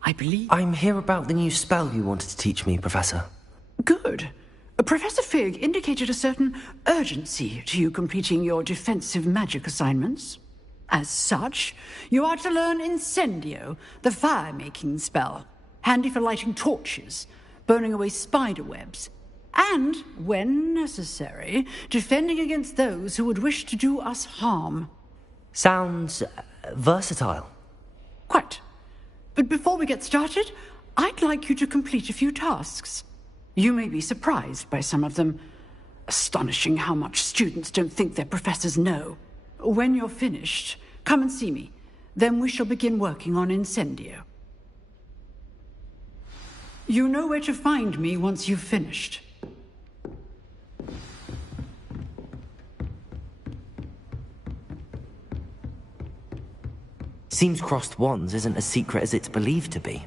I believe... I'm here about the new spell you wanted to teach me, Professor. Good. Professor Fig indicated a certain urgency to you completing your defensive magic assignments. As such, you are to learn Incendio, the fire-making spell, handy for lighting torches, burning away spider webs, and, when necessary, defending against those who would wish to do us harm. Sounds versatile. Quite. But before we get started, I'd like you to complete a few tasks. You may be surprised by some of them. Astonishing how much students don't think their professors know. When you're finished, come and see me. Then we shall begin working on Incendio. You know where to find me once you've finished. Seems crossed wands isn't as secret as it's believed to be.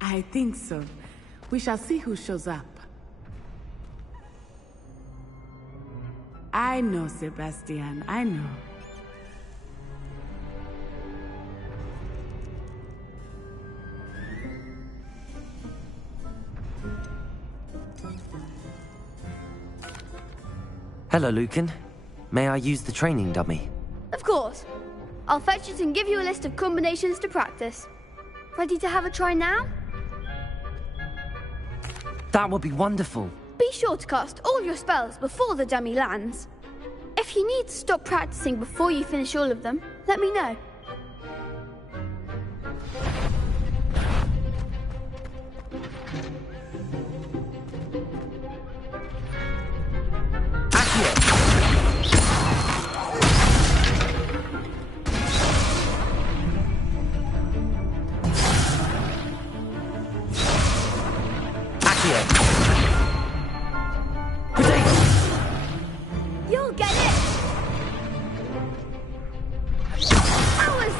I think so. We shall see who shows up. I know, Sebastian, I know. Hello, Lucan. May I use the training dummy? Of course. I'll fetch it and give you a list of combinations to practice. Ready to have a try now? That would be wonderful. Be sure to cast all your spells before the dummy lands. If you need to stop practicing before you finish all of them, let me know. You'll get it! That was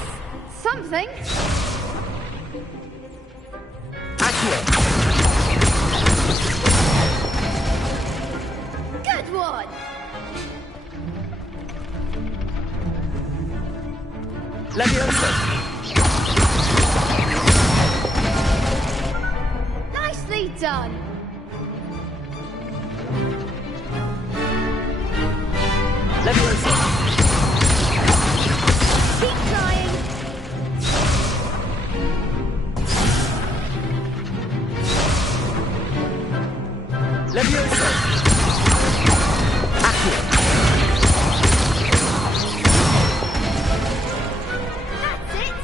something. Good one! Leviosa! Nicely done! Leviosa! Keep trying! Leviosa! Accio! That's it!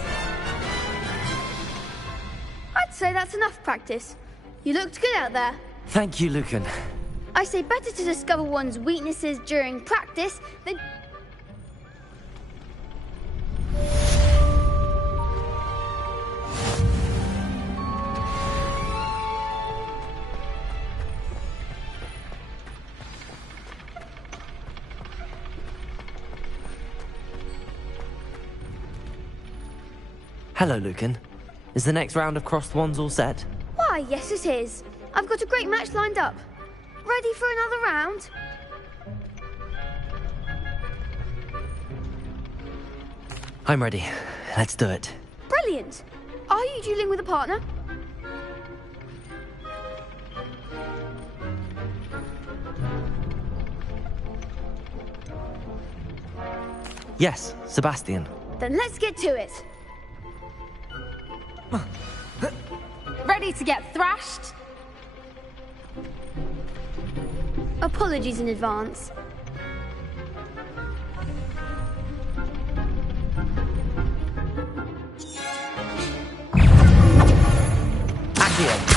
I'd say that's enough practice. You looked good out there. Thank you, Lucan. I say better to discover one's weaknesses during practice than... Hello, Lucan. Is the next round of crossed wands all set? Why, yes it is. I've got a great match lined up. Ready for another round? I'm ready. Let's do it. Brilliant. Are you dueling with a partner? Yes, Sebastian. Then let's get to it. Ready to get thrashed? Apologies in advance. Accio.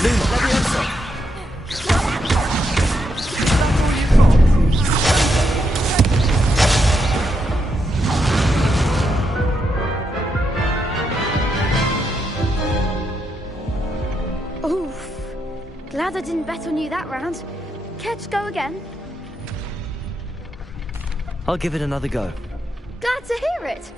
Levioso! Levioso! Oof. Glad I didn't bet on you that round. Care to go again? I'll give it another go. Glad to hear it.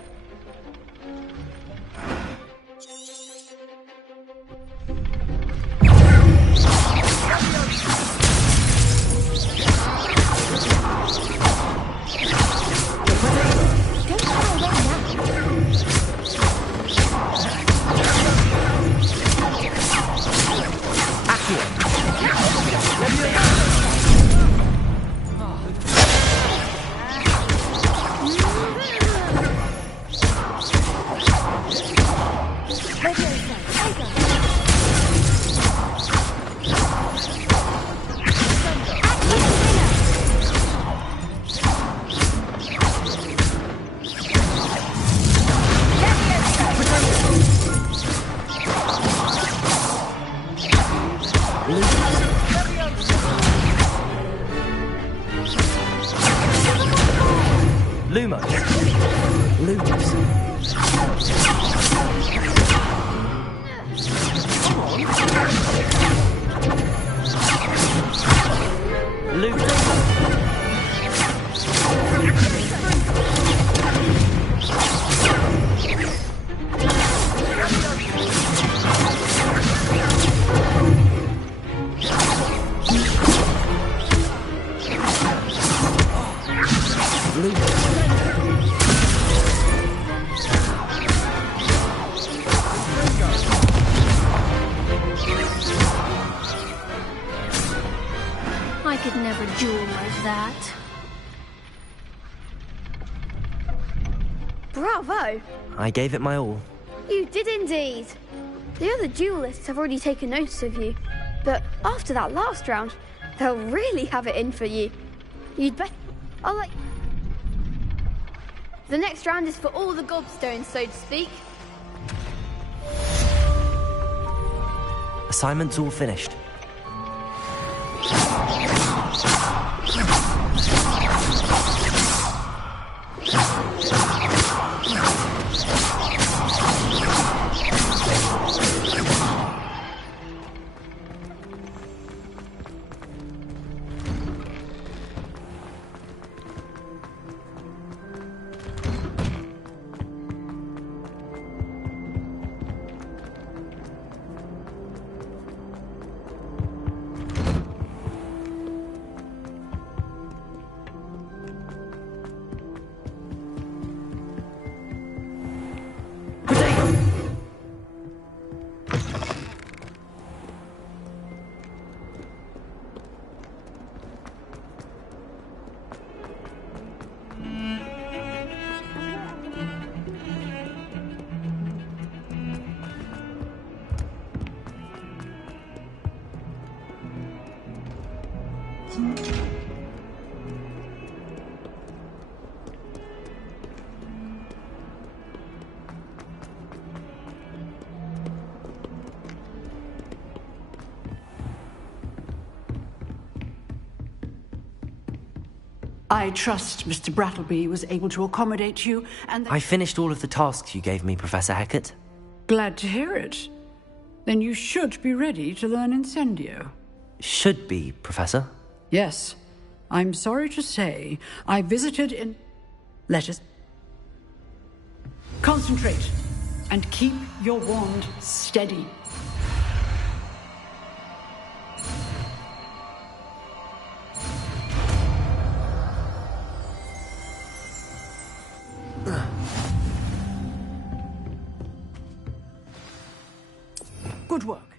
Lumos. Lumos. I could never duel like that. Bravo! I gave it my all. You did indeed. The other duelists have already taken notice of you, but after that last round, they'll really have it in for you. You'd bet. I'll let. The next round is for all the gobstones, so to speak. Assignment's all finished. I trust Mr. Brattleby was able to accommodate you, and I finished all of the tasks you gave me, Professor Hecat. glad to hear it. Then you should be ready to learn Incendio. Should be, Professor. Yes, I'm sorry to say, I visited in... Let us... Concentrate, and keep your wand steady. Good work.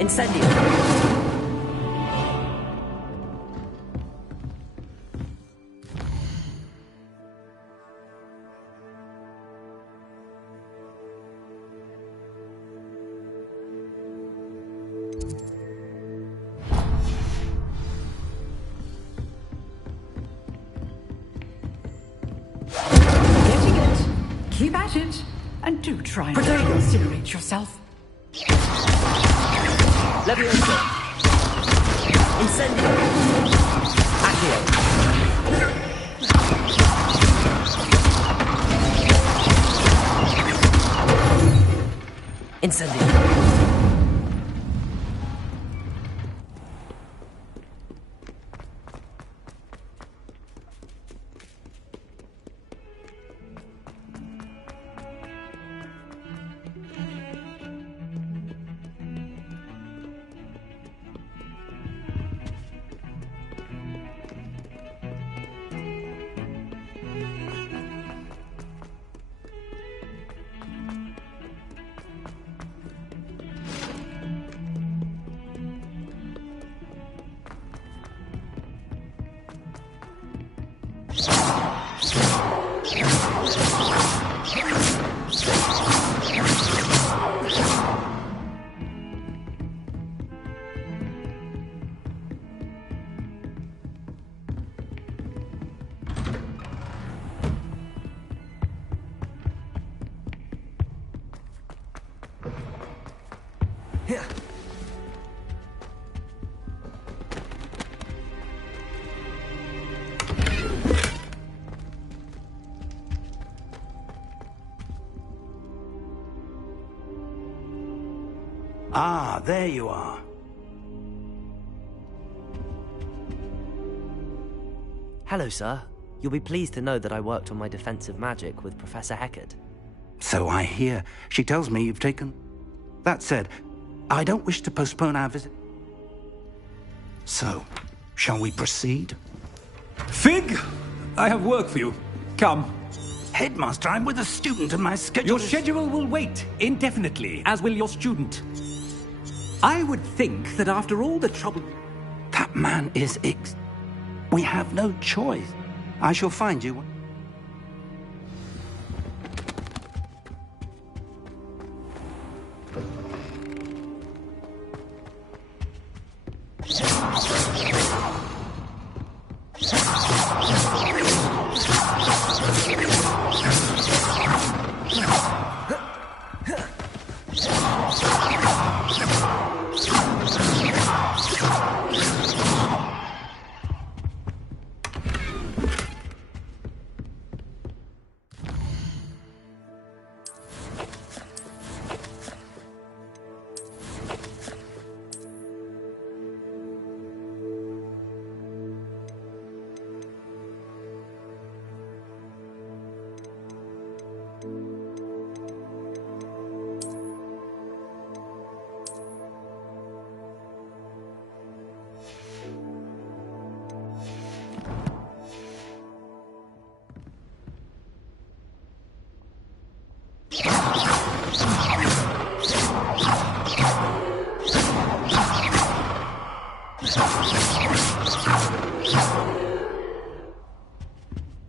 Incendio! Getting it. Keep at it. And do try not to incinerate yourself. Levioso! Incendio! Accio! Incendio! Ah, there you are. Hello, sir. You'll be pleased to know that I worked on my defensive magic with Professor Heckard. So I hear. She tells me you've taken... That said, I don't wish to postpone our visit. So, shall we proceed? Fig! I have work for you. Come. Headmaster, I'm with a student and my schedule Your is... schedule will wait indefinitely, as will your student. I would think that after all the trouble... That man is We have no choice. I shall find you.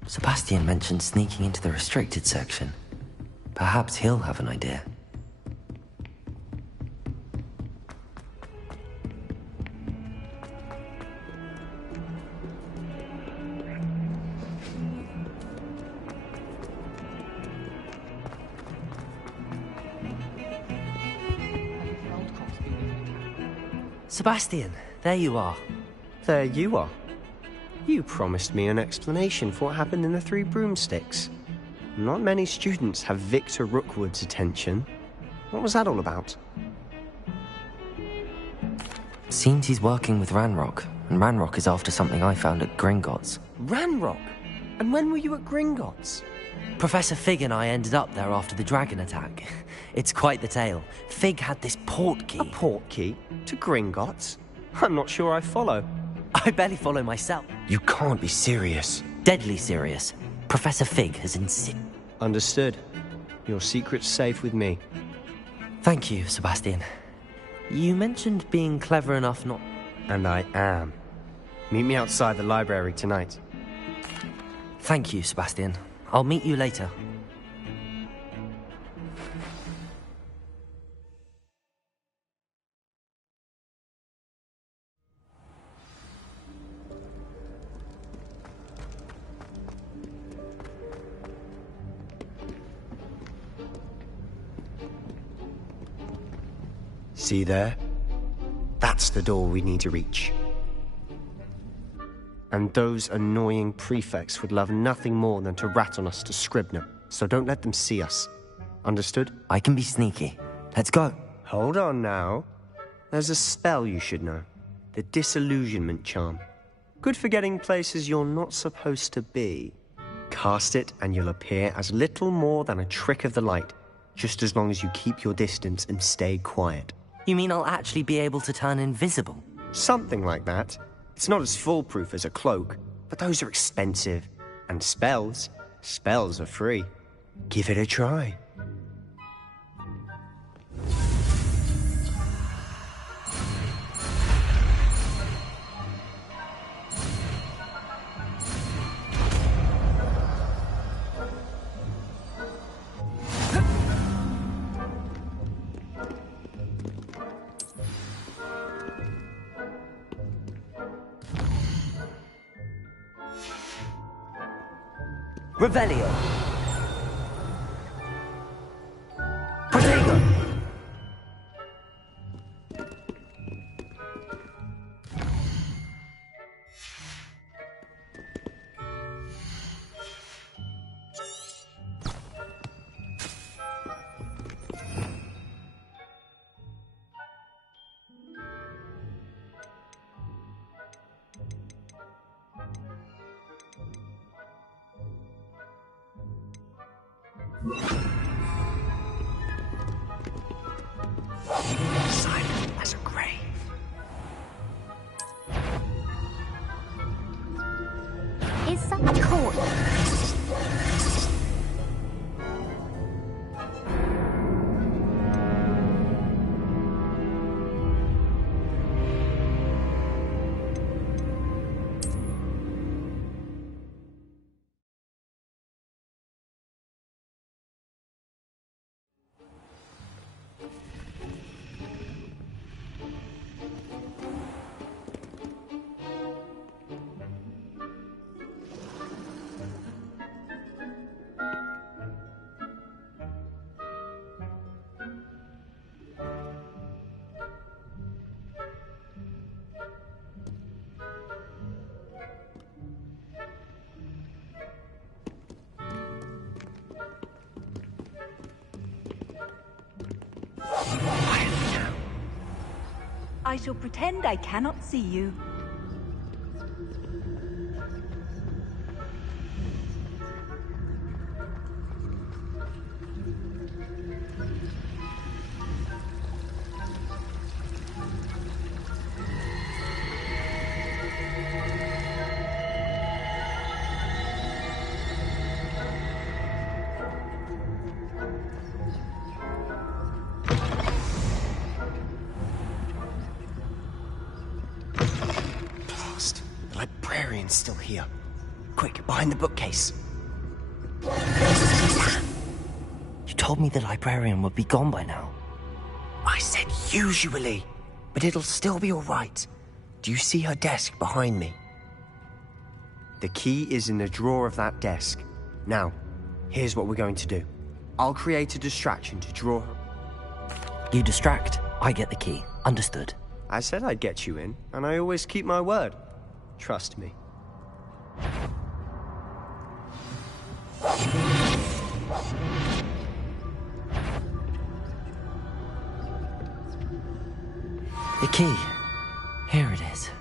Sebastian mentioned sneaking into the restricted section. Perhaps he'll have an idea. Sebastian, there you are. There you are. You promised me an explanation for what happened in the Three Broomsticks. Not many students have Victor Rookwood's attention. What was that all about? Seems he's working with Ranrock, and Ranrock is after something I found at Gringotts. Ranrock? And when were you at Gringotts? Professor Fig and I ended up there after the dragon attack. It's quite the tale. Fig had this port key. A port key? To Gringotts? I'm not sure I follow. I barely follow myself. You can't be serious. Deadly serious. Professor Fig has insisted. Understood. Your secret's safe with me. Thank you, Sebastian. You mentioned being clever enough not... And I am. Meet me outside the library tonight. Thank you, Sebastian. I'll meet you later. See there? That's the door we need to reach. And those annoying prefects would love nothing more than to rat on us to Scribner, so don't let them see us. Understood? I can be sneaky. Let's go. Hold on now. There's a spell you should know. The Disillusionment Charm. Good for getting places you're not supposed to be. Cast it and you'll appear as little more than a trick of the light, just as long as you keep your distance and stay quiet. You mean I'll actually be able to turn invisible? Something like that. It's not as foolproof as a cloak, but those are expensive. And spells are free. Give it a try. Revelio. Protego. Silent as a grave. Is that cool? I shall pretend I cannot see you. Still here. Quick, behind the bookcase. You told me the librarian would be gone by now. I said usually, but it'll still be all right. Do you see her desk behind me? The key is in the drawer of that desk. Now, here's what we're going to do. I'll create a distraction to draw her. You distract, I get the key. Understood. I said I'd get you in, and I always keep my word. Trust me. The key. Here it is.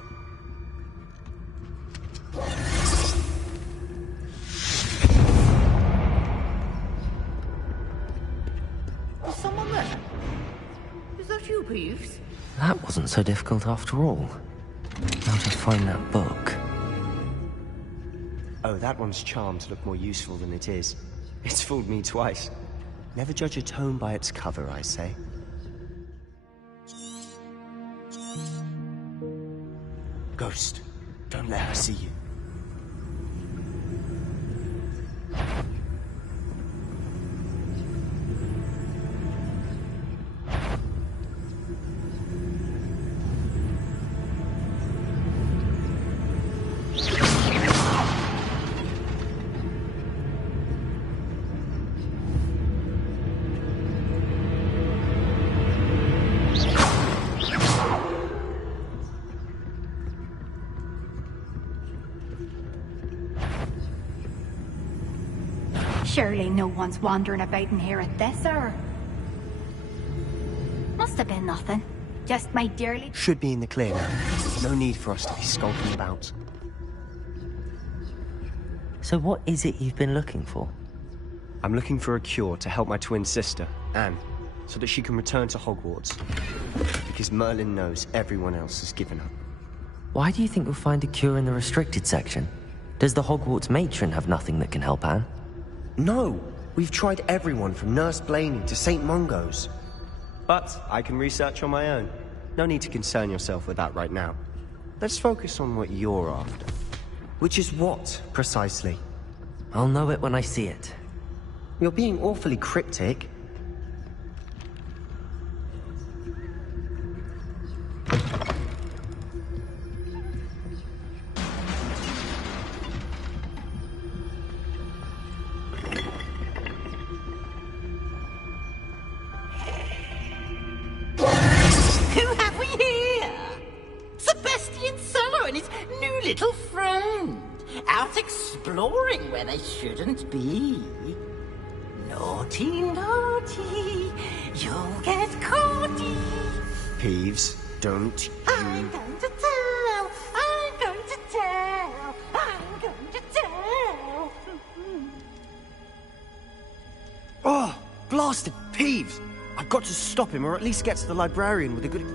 Is someone there? Is that you, Peeves? That wasn't so difficult after all. Now to find that book. Oh, that one's charmed to look more useful than it is. It's fooled me twice. Never judge a tome by its cover, I say. Ghost, don't let her see you. Surely no one's wandering about in here at this hour. Must have been nothing. Just my dearly... Should be in the clear now. No need for us to be skulking about. So what is it you've been looking for? I'm looking for a cure to help my twin sister, Anne, so that she can return to Hogwarts. Because Merlin knows everyone else has given up. Why do you think you'll find a cure in the restricted section? Does the Hogwarts matron have nothing that can help Anne? No! We've tried everyone from Nurse Blaney to St. Mungo's. But I can research on my own. No need to concern yourself with that right now. Let's focus on what you're after. Which is what, precisely? I'll know it when I see it. You're being awfully cryptic. Who have we here? Sebastian Sallow and his new little friend. Out exploring where they shouldn't be. Naughty, naughty. You'll get caughty. Peeves, don't you... I'm going to tell. I'm going to tell. I'm going to tell. Oh, blasted Peeves! I've got to stop him, or at least get to the librarian with a good...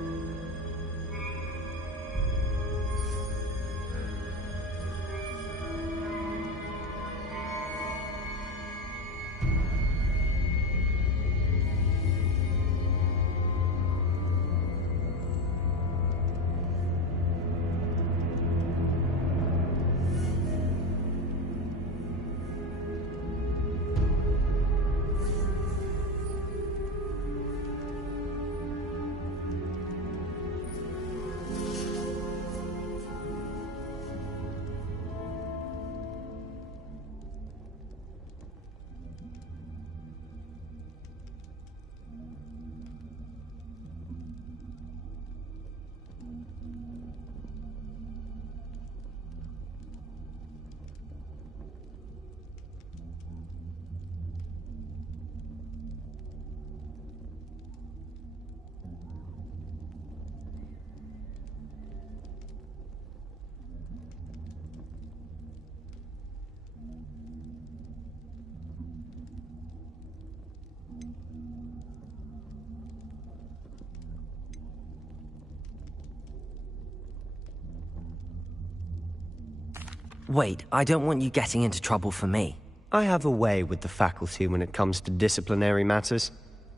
Wait, I don't want you getting into trouble for me. I have a way with the faculty when it comes to disciplinary matters.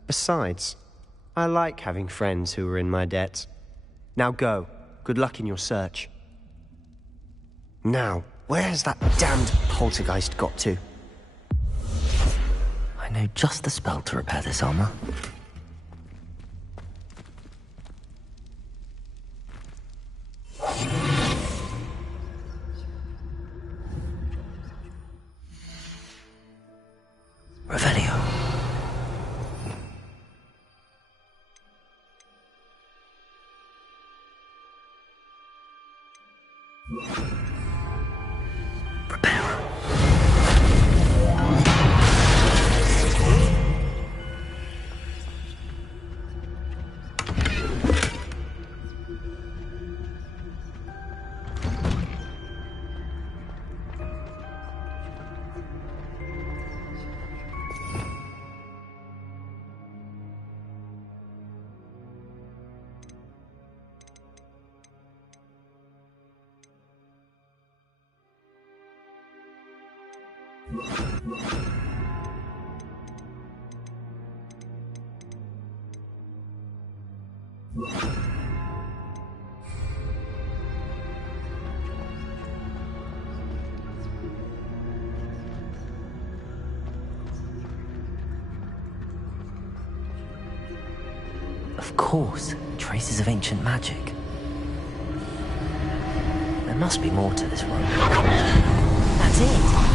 Besides, I like having friends who are in my debt. Now go. Good luck in your search. Now, where has that damned poltergeist got to? I know just the spell to repair this armor. Revelio. Prepare. Of course, traces of ancient magic. There must be more to this room. That's it!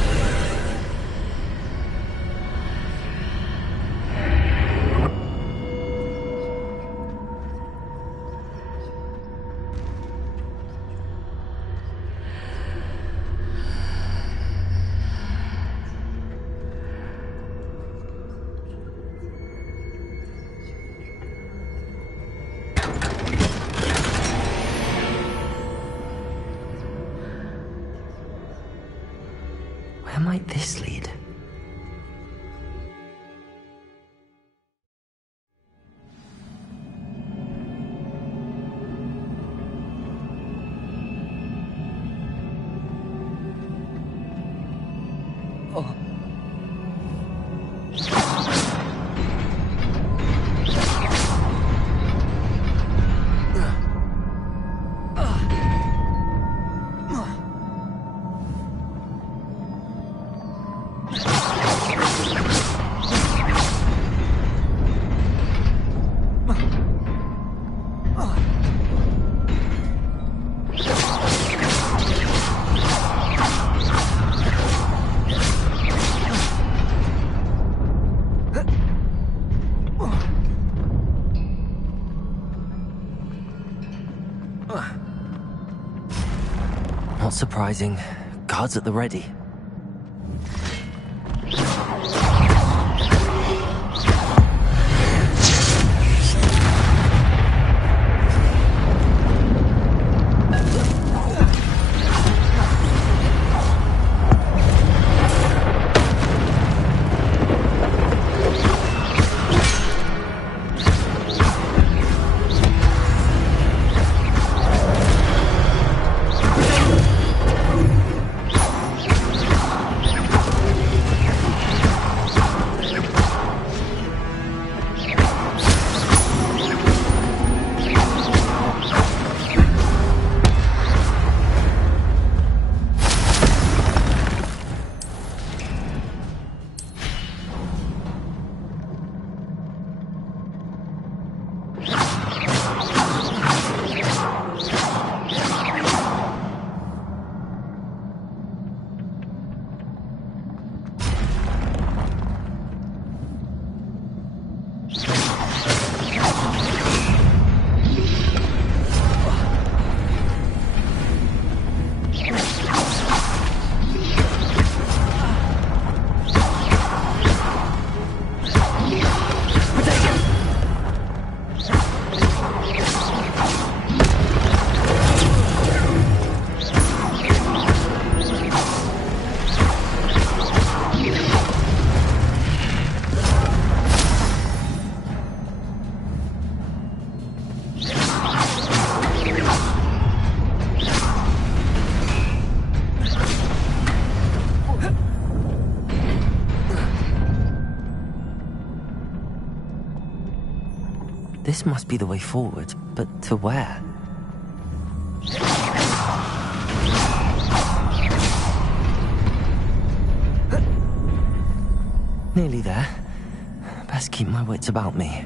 Where might this lead? Oh. Not surprising. Guards at the ready. This must be the way forward, but to where? Nearly there. Best keep my wits about me.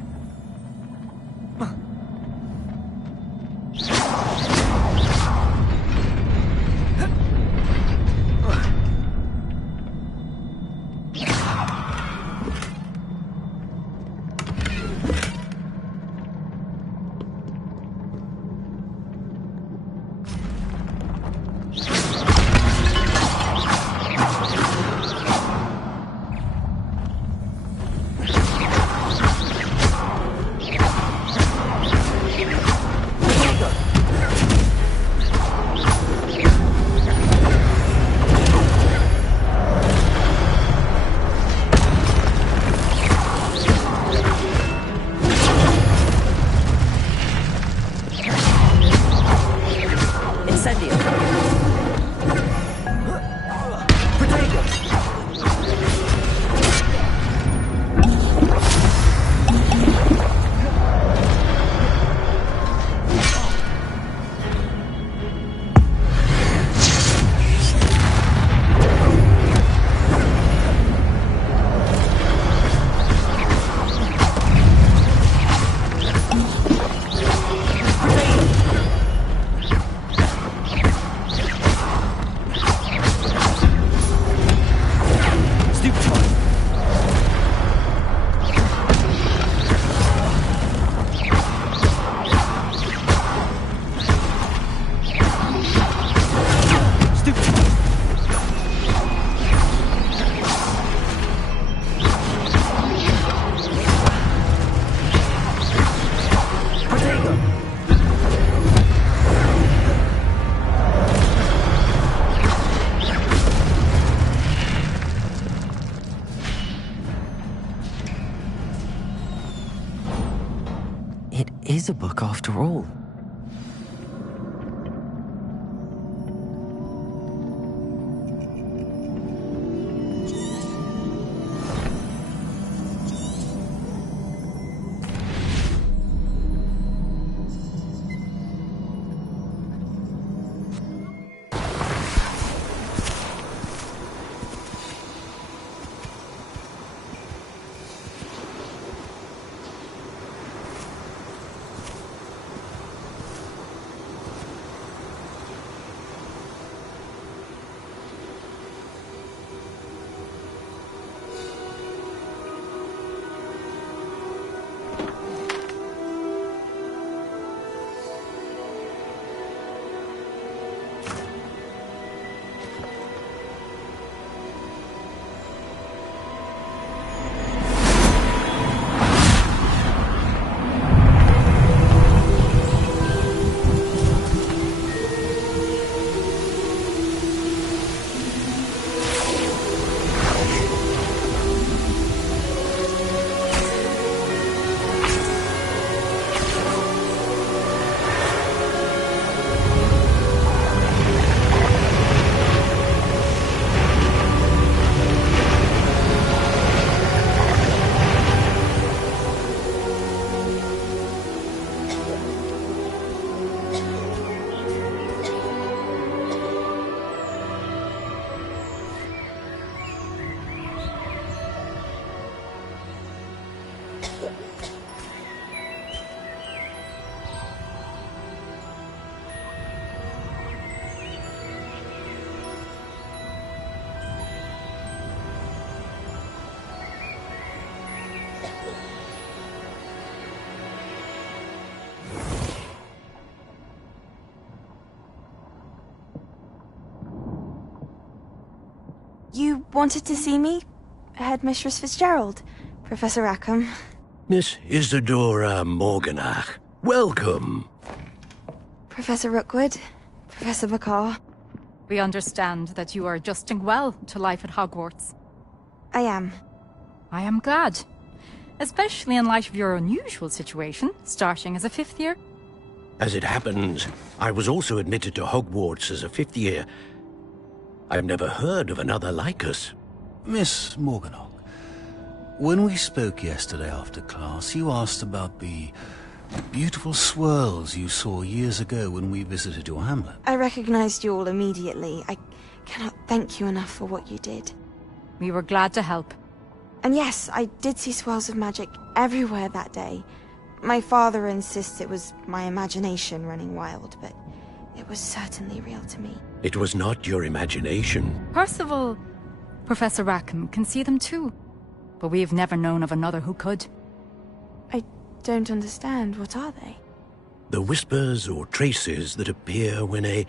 is a book after all. You wanted to see me? Headmistress Fitzgerald? Professor Rackham? Miss Isadora Morganach, welcome. Professor Rookwood? Professor McCaw? We understand that you are adjusting well to life at Hogwarts. I am. I am glad. Especially in light of your unusual situation, starting as a 5th year. As it happens, I was also admitted to Hogwarts as a 5th year. I've never heard of another like us. Miss Morganach, when we spoke yesterday after class, you asked about the beautiful swirls you saw years ago when we visited your hamlet. I recognized you all immediately. I cannot thank you enough for what you did. We were glad to help. And yes, I did see swirls of magic everywhere that day. My father insists it was my imagination running wild, but it was certainly real to me. It was not your imagination. Percival, Professor Rackham can see them too. But we have never known of another who could. I don't understand. What are they? The whispers or traces that appear when a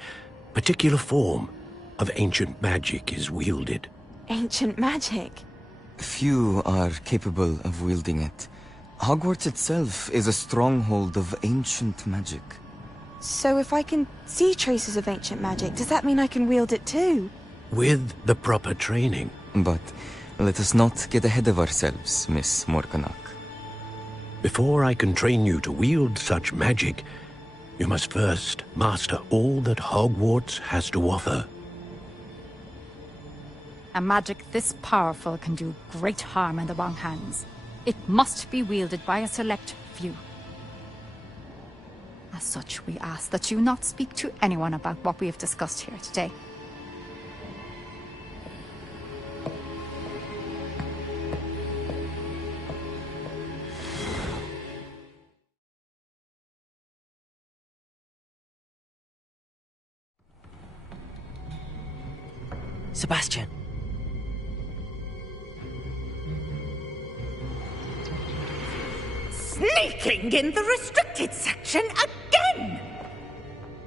particular form of ancient magic is wielded. Ancient magic? Few are capable of wielding it. Hogwarts itself is a stronghold of ancient magic. So if I can see traces of ancient magic, does that mean I can wield it too? With the proper training. But let us not get ahead of ourselves, Miss Morganach. Before I can train you to wield such magic, you must first master all that Hogwarts has to offer. A magic this powerful can do great harm in the wrong hands. It must be wielded by a select few. As such, we ask that you not speak to anyone about what we have discussed here today. Sebastian. Sneaking in the restricted section again!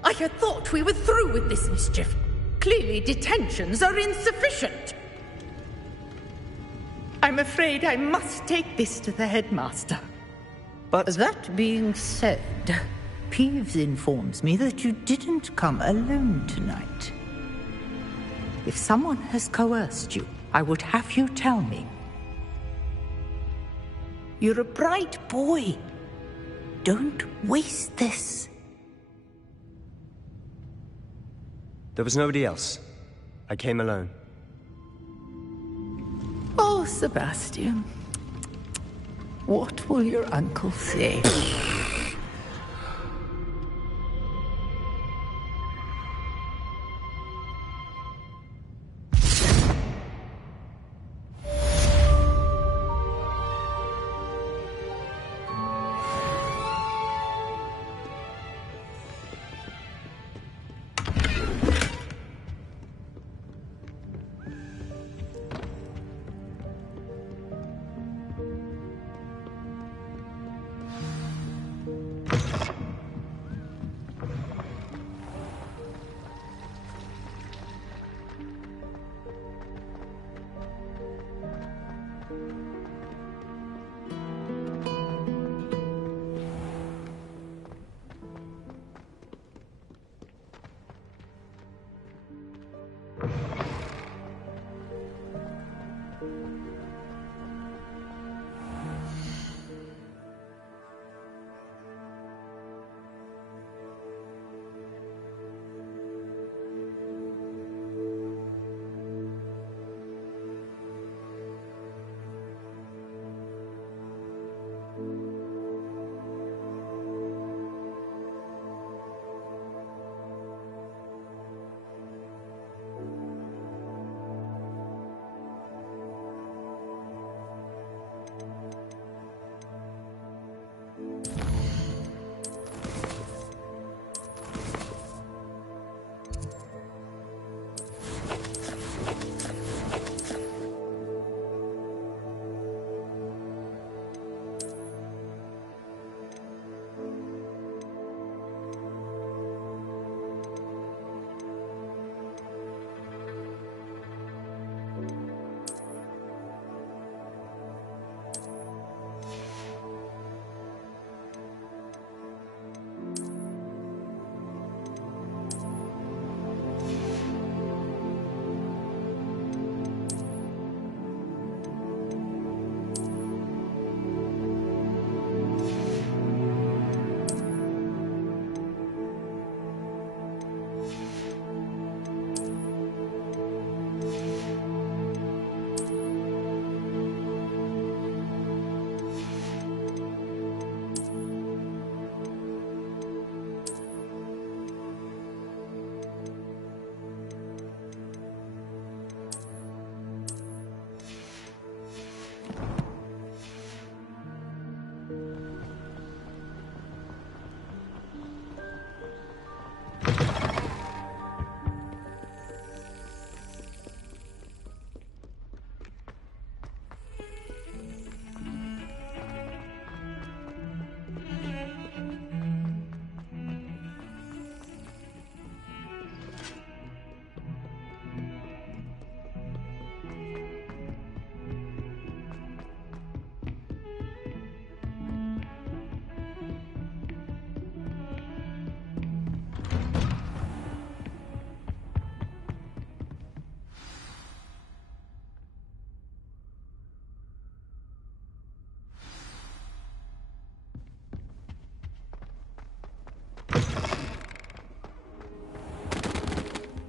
I had thought we were through with this mischief. Clearly detentions are insufficient. I'm afraid I must take this to the headmaster. But that being said, Peeves informs me that you didn't come alone tonight. If someone has coerced you, I would have you tell me. You're a bright boy. Don't waste this. There was nobody else. I came alone. Oh, Sebastian. What will your uncle say?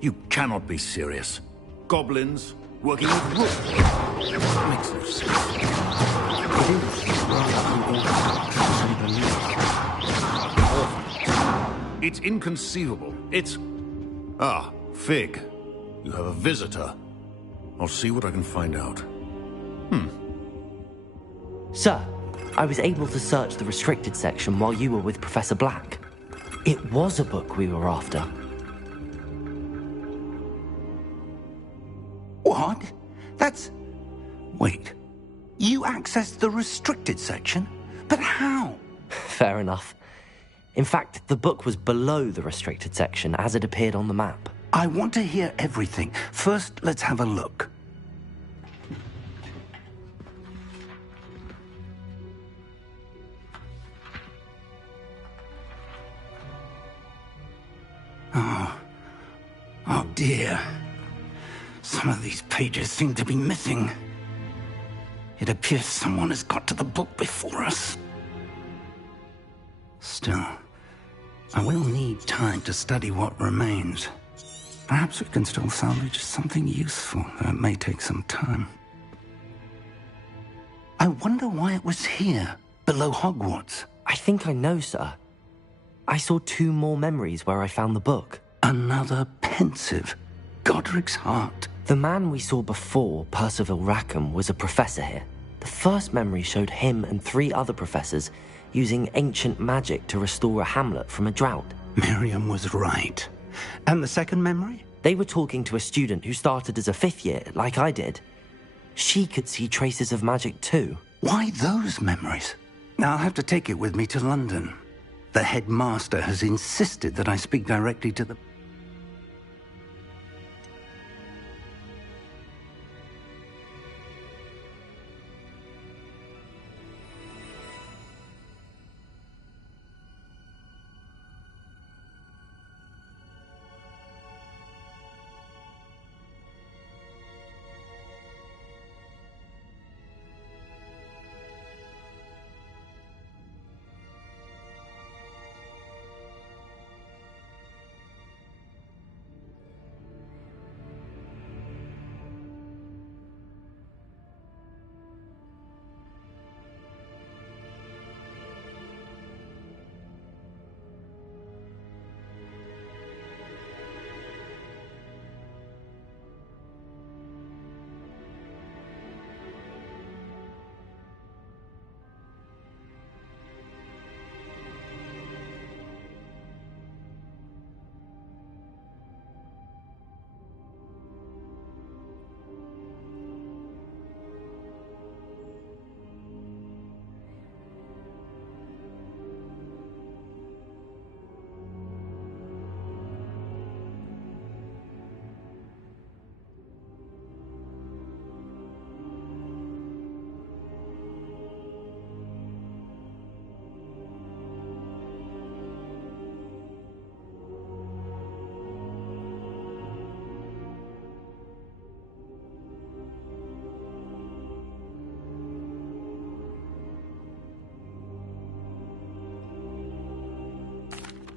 You cannot be serious. Goblins working with wood. Makes no sense. It's inconceivable. It's... Ah, Fig. You have a visitor. I'll see what I can find out. Sir, I was able to search the restricted section while you were with Professor Black. It was a book we were after. What? That's... Wait. You accessed the restricted section? But how? Fair enough. In fact, the book was below the restricted section as it appeared on the map. I want to hear everything. First, let's have a look. Oh dear. Some of these pages seem to be missing. It appears someone has got to the book before us. Still, I will need time to study what remains. Perhaps we can still salvage something useful, though it may take some time. I wonder why it was here, below Hogwarts. I think I know, sir. I saw 2 more memories where I found the book. Another pensive. Godric's heart. The man we saw before, Percival Rackham, was a professor here. The first memory showed him and 3 other professors using ancient magic to restore a hamlet from a drought. Miriam was right. And the second memory? They were talking to a student who started as a 5th year, like I did. She could see traces of magic too. Why those memories? Now I'll have to take it with me to London. The headmaster has insisted that I speak directly to the...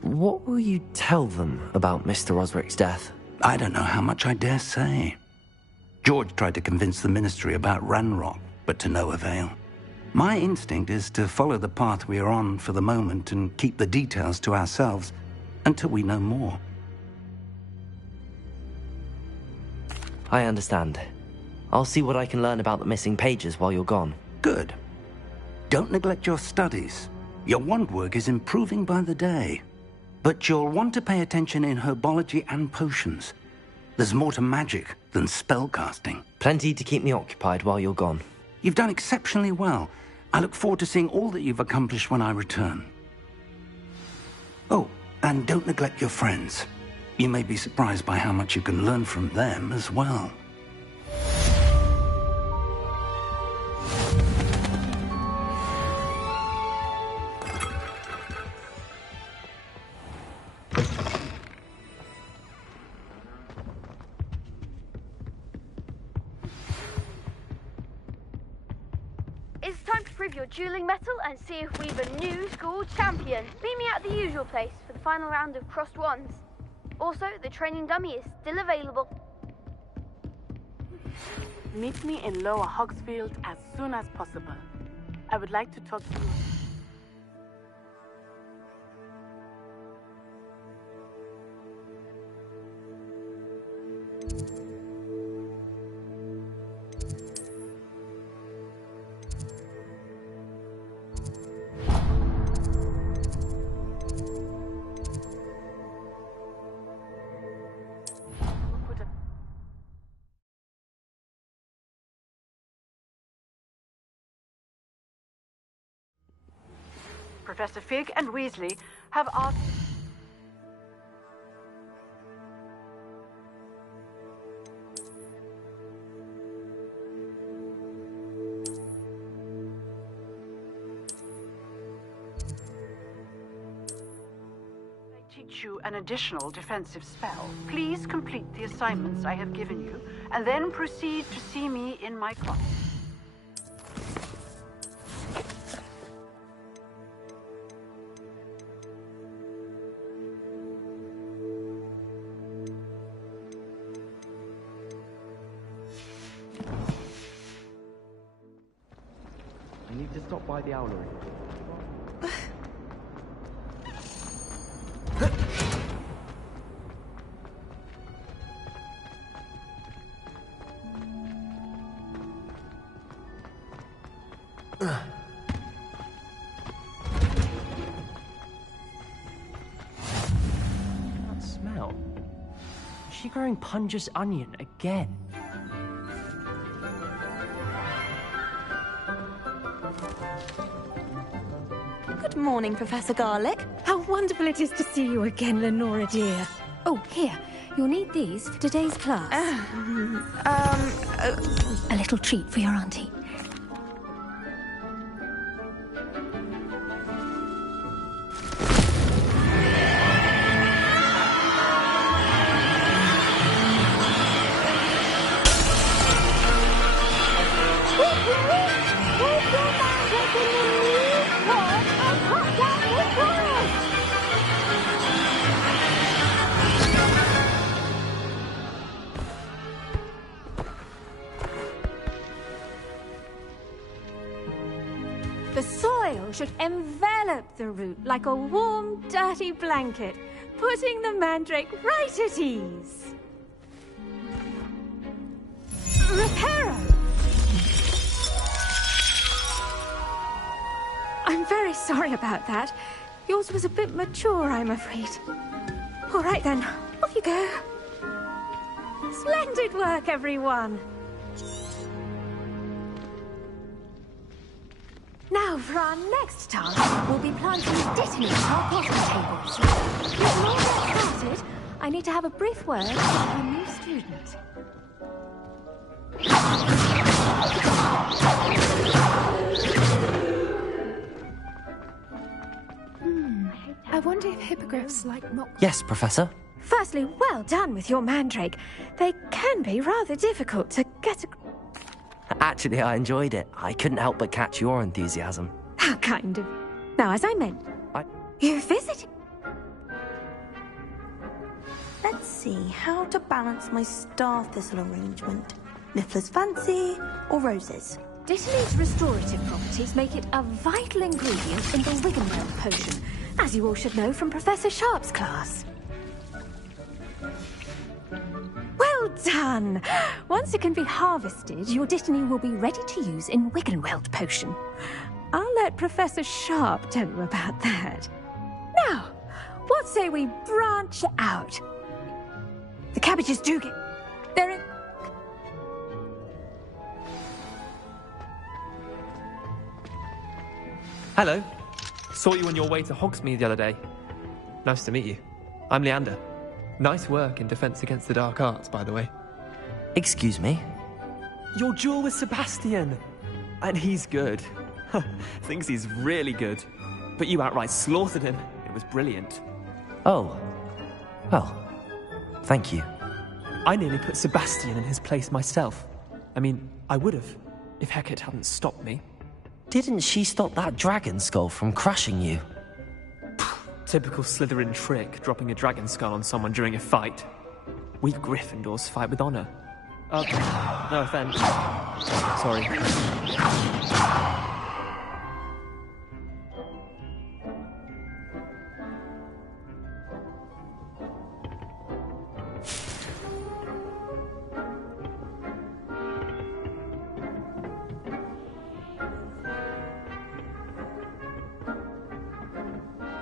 What will you tell them about Mr. Osric's death? I don't know how much I dare say. George tried to convince the Ministry about Ranrock, but to no avail. My instinct is to follow the path we are on for the moment and keep the details to ourselves until we know more. I understand. I'll see what I can learn about the missing pages while you're gone. Good. Don't neglect your studies. Your wand work is improving by the day. But you'll want to pay attention in herbology and potions. There's more to magic than spellcasting. Plenty to keep me occupied while you're gone. You've done exceptionally well. I look forward to seeing all that you've accomplished when I return. Oh, and don't neglect your friends. You may be surprised by how much you can learn from them as well. It's time to prove your dueling mettle and see if we've a new school champion. Meet me at the usual place for the final round of crossed wands. Also, the training dummy is still available. Meet me in Lower Hogsfield as soon as possible. I would like to talk to you. Professor Fig and Weasley have asked... teach you an additional defensive spell. Please complete the assignments I have given you, and then proceed to see me in my class. to stop by the owlery. That smell. Is she growing Punja's onion again? Good morning, Professor Garlick. How wonderful it is to see you again, Lenora dear. Oh, here. You'll need these for today's class. A little treat for your auntie. The soil should envelop the root like a warm, dirty blanket, putting the mandrake right at ease. Reparo! I'm very sorry about that. Yours was a bit mature, I'm afraid. All right then, off you go. Splendid work, everyone. Now, for our next task, we'll be planting dittany on our potting tables. Before we get started, I need to have a brief word with our new student. I wonder if hippogriffs like not... Yes, Professor. Firstly, well done with your mandrake. They can be rather difficult to get a... Actually, I enjoyed it. I couldn't help but catch your enthusiasm. How kind of... Now, as I meant, you visited... Let's see how to balance my star thistle arrangement. Niffler's fancy or roses? Dittany's restorative properties make it a vital ingredient in the Wiggenweld potion, as you all should know from Professor Sharp's class. Well done! Once it can be harvested, your dittany will be ready to use in Wiggenweld potion. I'll let Professor Sharp tell you about that. Now, what say we branch out? The cabbages do get... They're in... Hello. Saw you on your way to Hogsmeade the other day. Nice to meet you. I'm Leander. Nice work in Defense Against the Dark Arts, by the way. Excuse me? Your duel with Sebastian! And he's good. Thinks he's really good. But you outright slaughtered him. It was brilliant. Oh. Well, thank you. I nearly put Sebastian in his place myself. I mean, I would have, if Hecate hadn't stopped me. Didn't she stop that dragon skull from crushing you? Typical Slytherin trick, dropping a dragon skull on someone during a fight. We Gryffindors fight with honor. No offense. Sorry.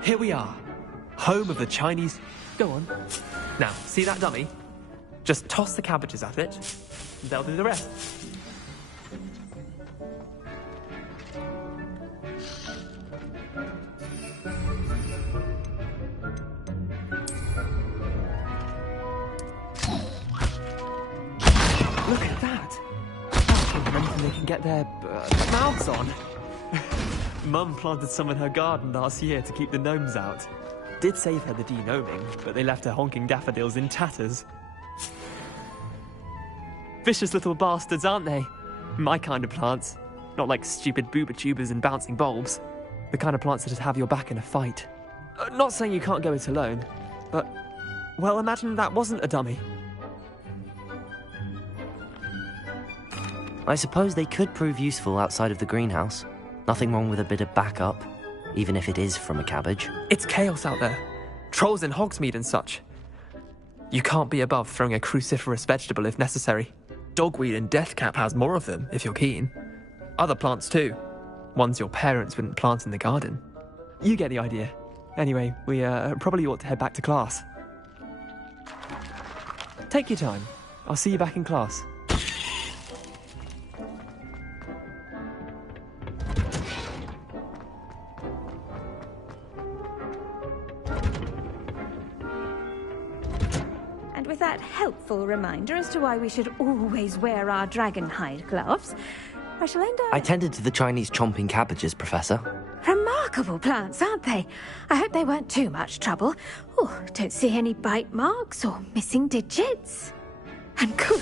Here we are, home of the Chinese... Go on. Now, see that dummy? Just toss the cabbages at it, and they'll do the rest. Look at that! That's more than anything they can get their mouths on. Mum planted some in her garden last year to keep the gnomes out. Did save her the de-gnoming, but they left her honking daffodils in tatters. Vicious little bastards, aren't they? My kind of plants. Not like stupid booba tubers and bouncing bulbs. The kind of plants that just have your back in a fight. Not saying you can't go it alone, but... Well, imagine that wasn't a dummy. I suppose they could prove useful outside of the greenhouse. Nothing wrong with a bit of backup, even if it is from a cabbage. It's chaos out there. Trolls in Hogsmeade and such. You can't be above throwing a cruciferous vegetable if necessary. Dogweed and deathcap has more of them, if you're keen. Other plants too. Ones your parents wouldn't plant in the garden. You get the idea. Anyway, we probably ought to head back to class. Take your time. I'll see you back in class. And with that helpful reminder as to why we should always wear our dragonhide gloves, I shall end up... I tended to the Chinese chomping cabbages, Professor. Remarkable plants, aren't they? I hope they weren't too much trouble. Oh, don't see any bite marks or missing digits. And good,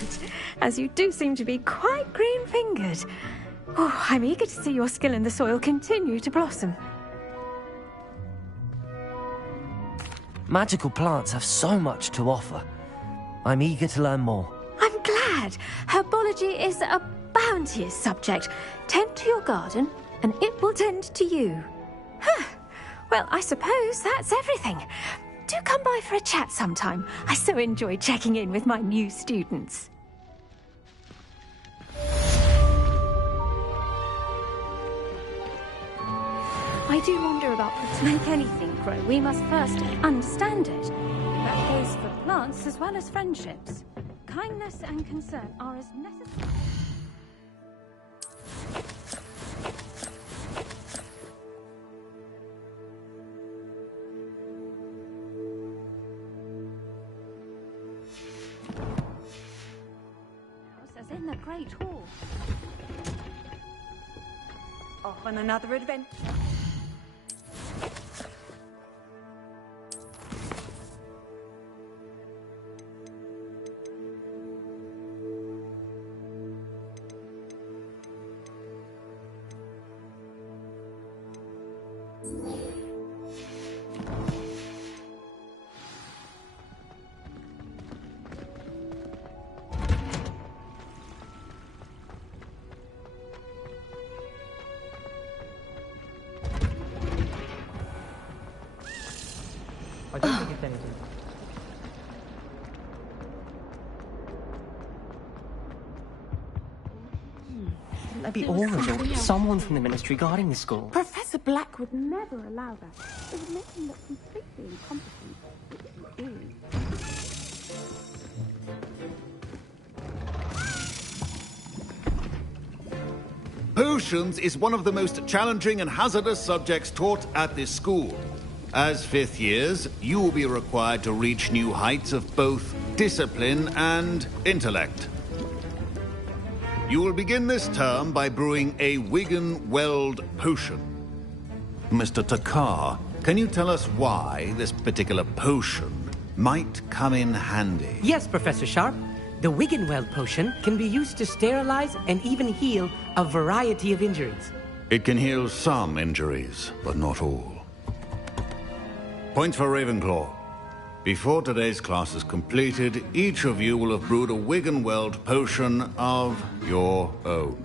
as you do seem to be quite green-fingered. Oh, I'm eager to see your skill in the soil continue to blossom. Magical plants have so much to offer. I'm eager to learn more. I'm glad. Herbology is a bounteous subject. Tend to your garden, and it will tend to you. Huh. Well, I suppose that's everything. Do come by for a chat sometime. I so enjoy checking in with my new students. I do wonder about... To make anything grow, we must first understand it. That goes for plants as well as friendships. Kindness and concern are as necessary... as in the Great Hall. Off on another adventure. I don't think it's anything. Wouldn't that be awful? Someone from the Ministry guarding the school. Professor Black would never allow that. It would make him look completely incompetent. Which he is. Potions is one of the most challenging and hazardous subjects taught at this school. As fifth years, you will be required to reach new heights of both discipline and intellect. You will begin this term by brewing a Wigan-Weld potion. Mr. Takar, can you tell us why this particular potion might come in handy? Yes, Professor Sharp. The Wigan-Weld potion can be used to sterilize and even heal a variety of injuries. It can heal some injuries, but not all. Points for Ravenclaw. Before today's class is completed, each of you will have brewed a Wigan-Weld potion of your own.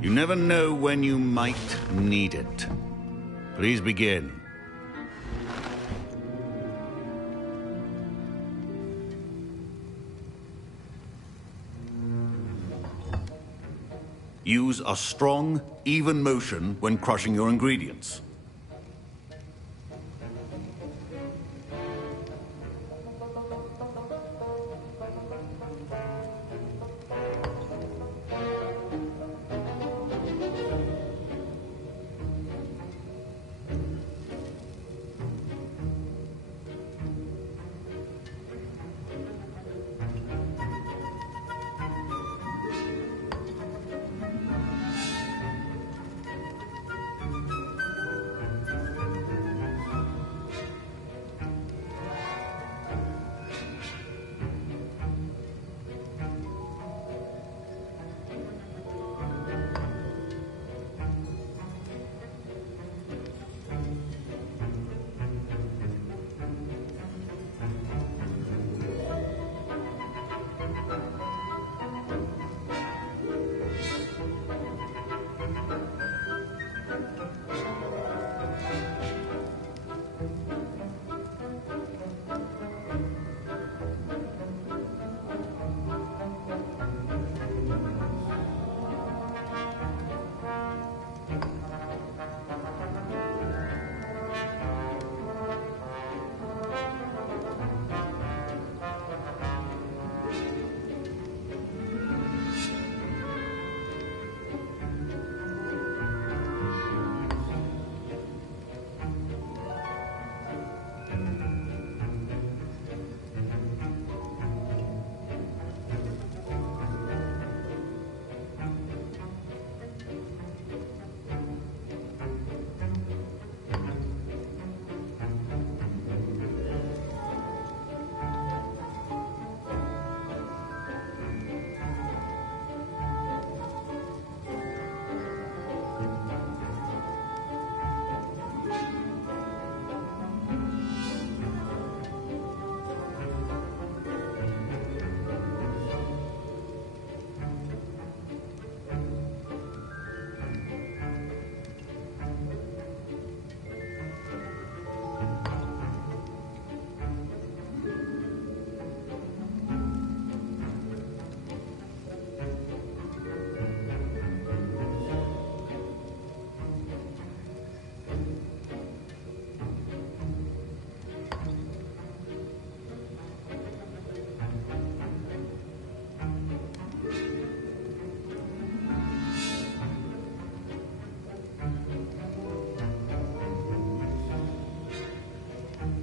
You never know when you might need it. Please begin. Use a strong, even motion when crushing your ingredients.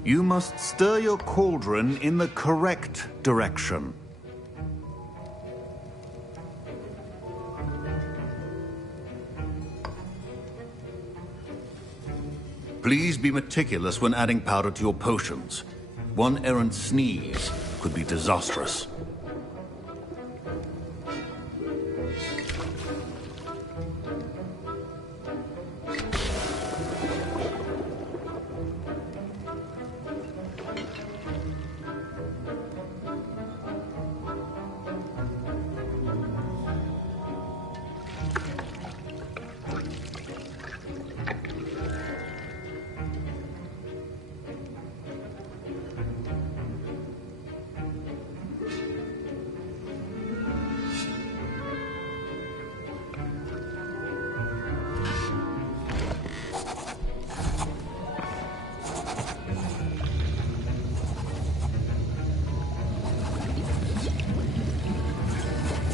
You must stir your cauldron in the correct direction. Please be meticulous when adding powder to your potions. One errant sneeze could be disastrous.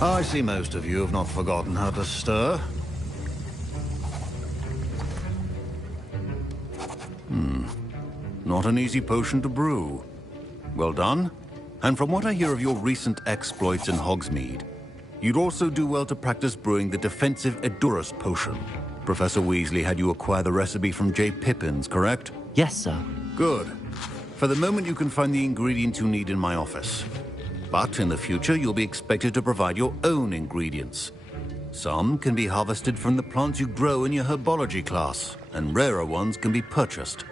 I see most of you have not forgotten how to stir. Not an easy potion to brew. Well done. And from what I hear of your recent exploits in Hogsmeade, you'd also do well to practice brewing the defensive Edurus potion. Professor Weasley had you acquire the recipe from J. Pippin's, correct? Yes, sir. Good. For the moment, you can find the ingredients you need in my office. But in the future, you'll be expected to provide your own ingredients. Some can be harvested from the plants you grow in your herbology class, and rarer ones can be purchased.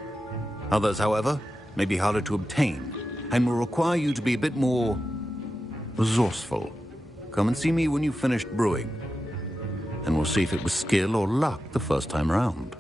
Others, however, may be harder to obtain, and will require you to be a bit more resourceful. Come and see me when you've finished brewing, and we'll see if it was skill or luck the first time round.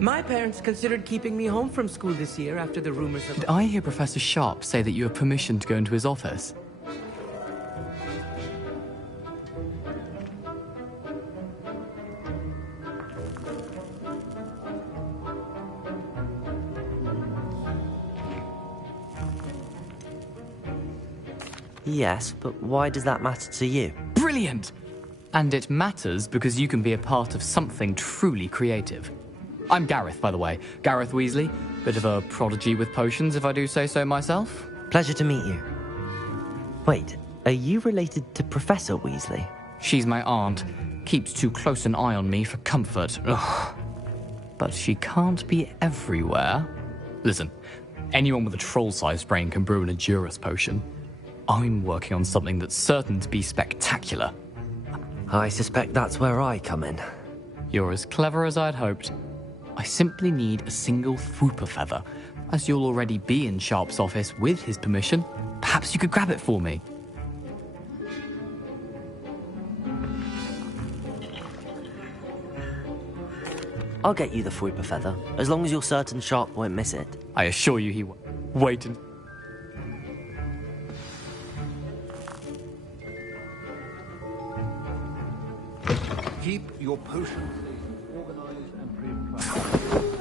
My parents considered keeping me home from school this year after the rumors of... Did I hear Professor Sharp say that you have permission to go into his office? Yes, but why does that matter to you? Brilliant! And it matters because you can be a part of something truly creative. I'm Gareth, by the way. Gareth Weasley. Bit of a prodigy with potions, if I do say so myself. Pleasure to meet you. Wait, are you related to Professor Weasley? She's my aunt. Keeps too close an eye on me for comfort. Ugh. But she can't be everywhere. Listen, anyone with a troll-sized brain can brew an Edurus potion. I'm working on something that's certain to be spectacular. I suspect that's where I come in. You're as clever as I'd hoped. I simply need a single Fwooper feather. As you'll already be in Sharp's office with his permission, perhaps you could grab it for me. I'll get you the Fwooper feather, as long as you're certain Sharp won't miss it. I assure you he won't. Wait and... Keep your potions organized and pre-planned.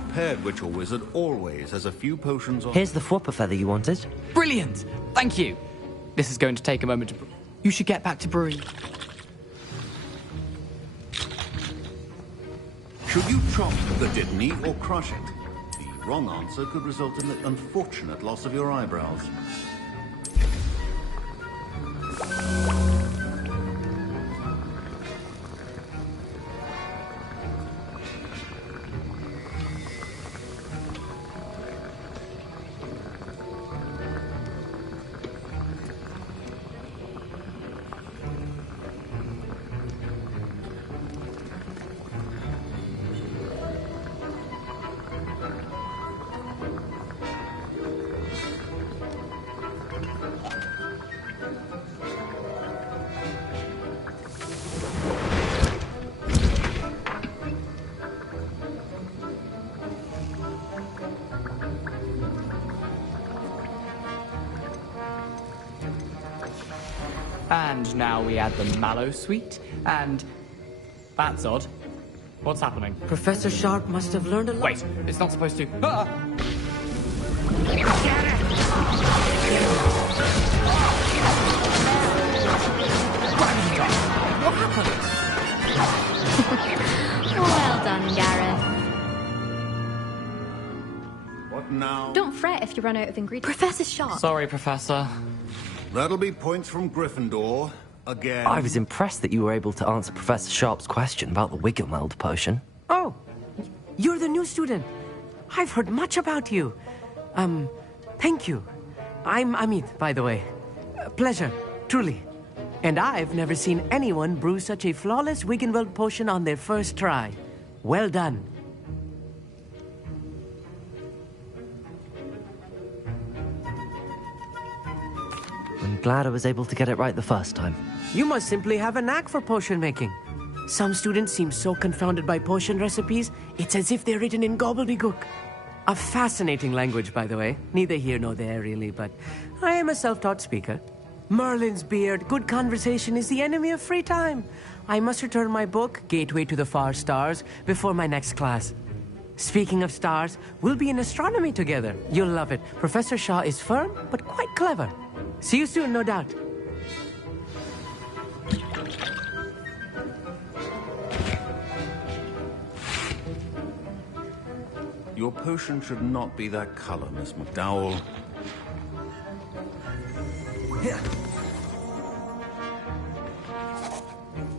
prepared witch or wizard always has a few potions on... Here's the flopper feather you wanted. Brilliant! Thank you! This is going to take a moment to... You should get back to brewing. Should you chop the Dittany or crush it? The wrong answer could result in the unfortunate loss of your eyebrows. And now we add the mallow sweet, and... That's odd. What's happening? Professor Sharp must have learned a lot. Wait, it's not supposed to... Ah! What happened? Well done, Gareth. What now? Don't fret if you run out of ingredients. Professor Sharp. Sorry, Professor. That'll be points from Gryffindor. Again. I was impressed that you were able to answer Professor Sharp's question about the Wiggenweld potion. Oh, you're the new student. I've heard much about you. Thank you. I'm Amit, by the way. Pleasure, truly. And I've never seen anyone brew such a flawless Wiggenweld potion on their first try. Well done. I'm glad I was able to get it right the first time. You must simply have a knack for potion making. Some students seem so confounded by potion recipes, it's as if they're written in gobbledygook. A fascinating language, by the way. Neither here nor there, really, but I am a self-taught speaker. Merlin's beard, good conversation is the enemy of free time. I must return my book, Gateway to the Far Stars, before my next class. Speaking of stars, we'll be in astronomy together. You'll love it. Professor Shaw is firm, but quite clever. See you soon, no doubt. Your potion should not be that color, Miss McDowell.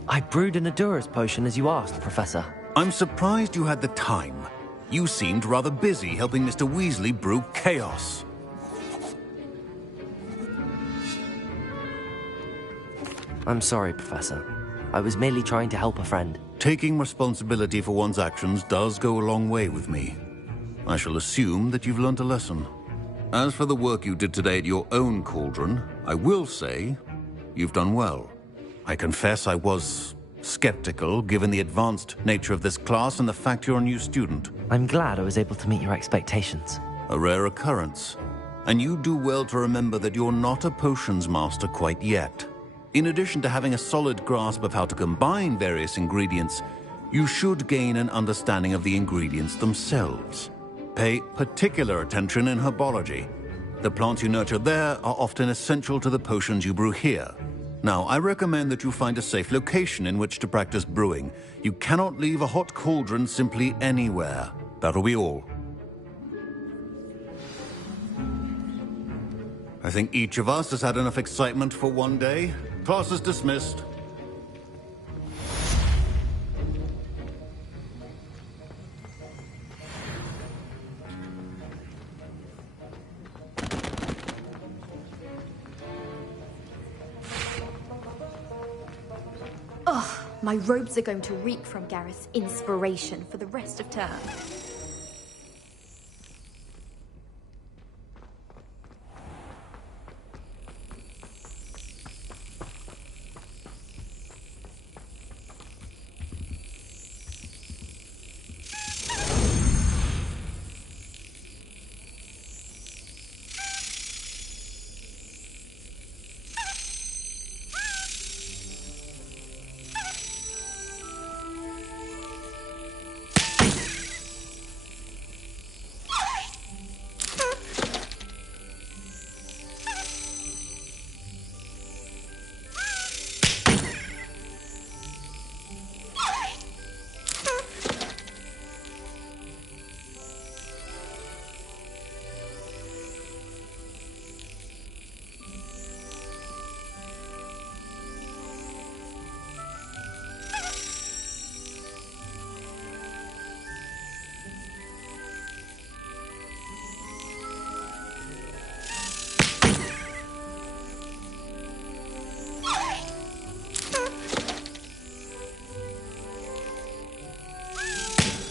I brewed an Adura's potion as you asked, Professor. I'm surprised you had the time. You seemed rather busy helping Mr. Weasley brew chaos. I'm sorry, Professor. I was merely trying to help a friend. Taking responsibility for one's actions does go a long way with me. I shall assume that you've learnt a lesson. As for the work you did today at your own cauldron, I will say you've done well. I confess I was skeptical, given the advanced nature of this class and the fact you're a new student. I'm glad I was able to meet your expectations. A rare occurrence. And you do well to remember that you're not a potions master quite yet. In addition to having a solid grasp of how to combine various ingredients, you should gain an understanding of the ingredients themselves. Pay particular attention in herbology. The plants you nurture there are often essential to the potions you brew here. Now, I recommend that you find a safe location in which to practice brewing. You cannot leave a hot cauldron simply anywhere. That'll be all. I think each of us has had enough excitement for one day. Class is dismissed. Ugh, my robes are going to reek from Gareth's inspiration for the rest of term.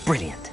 Brilliant.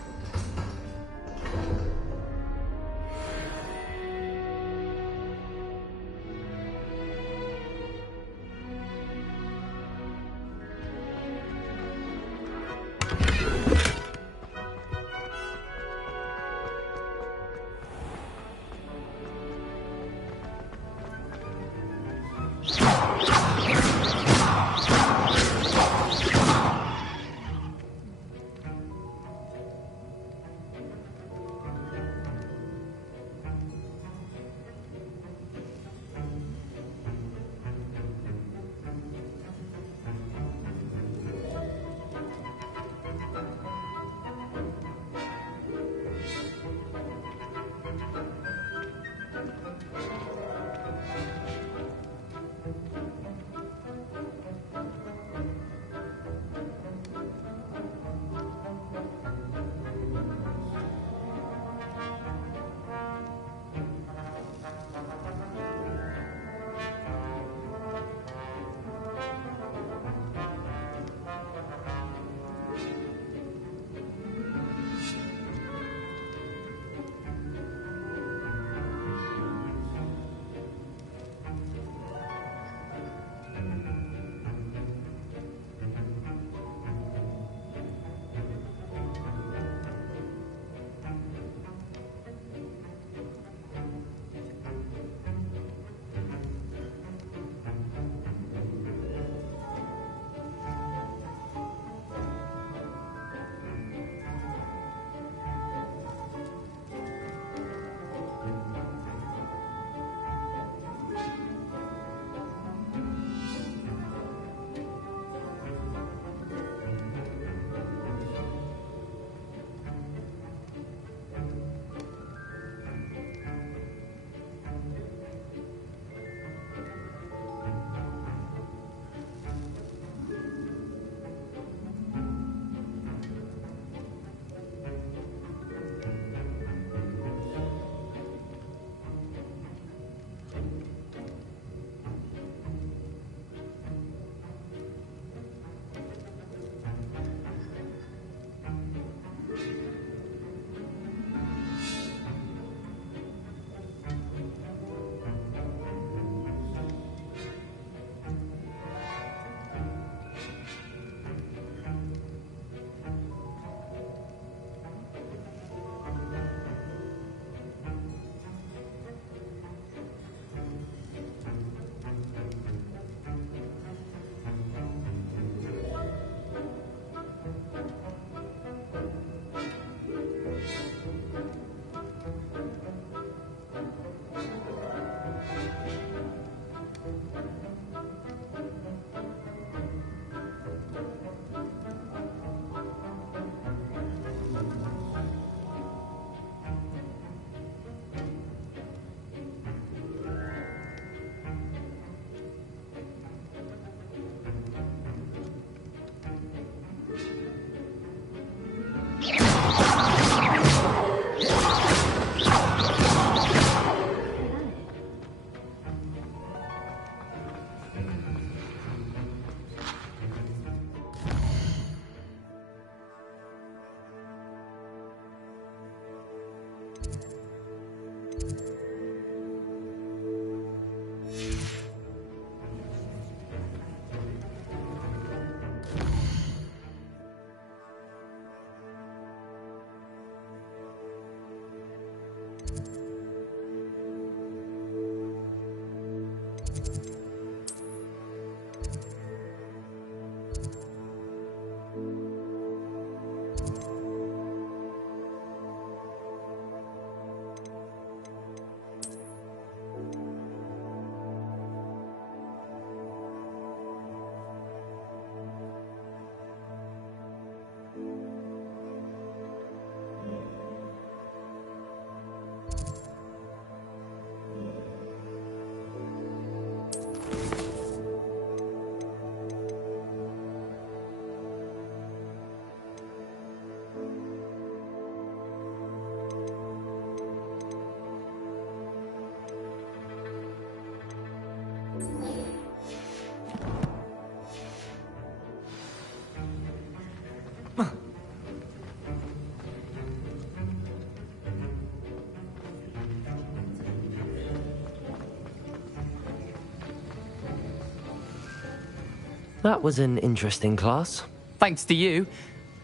That was an interesting class. Thanks to you.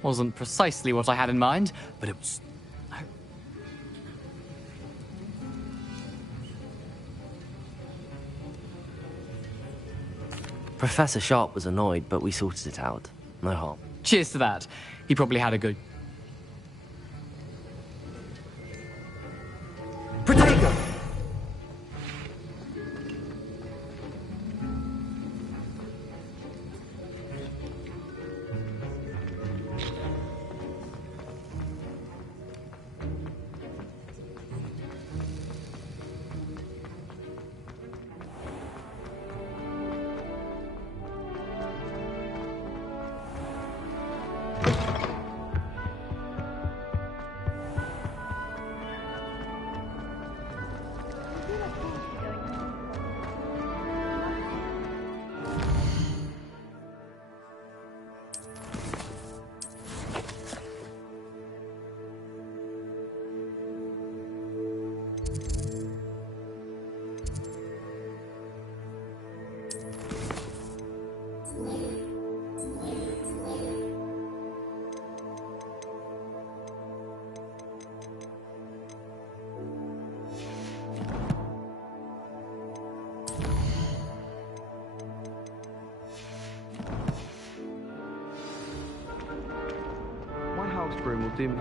Wasn't precisely what I had in mind, but it was... Professor Sharp was annoyed, but we sorted it out. No harm. Cheers to that. He probably had a good... Protego! Broom will do me.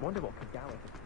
Wonder what could Gareth.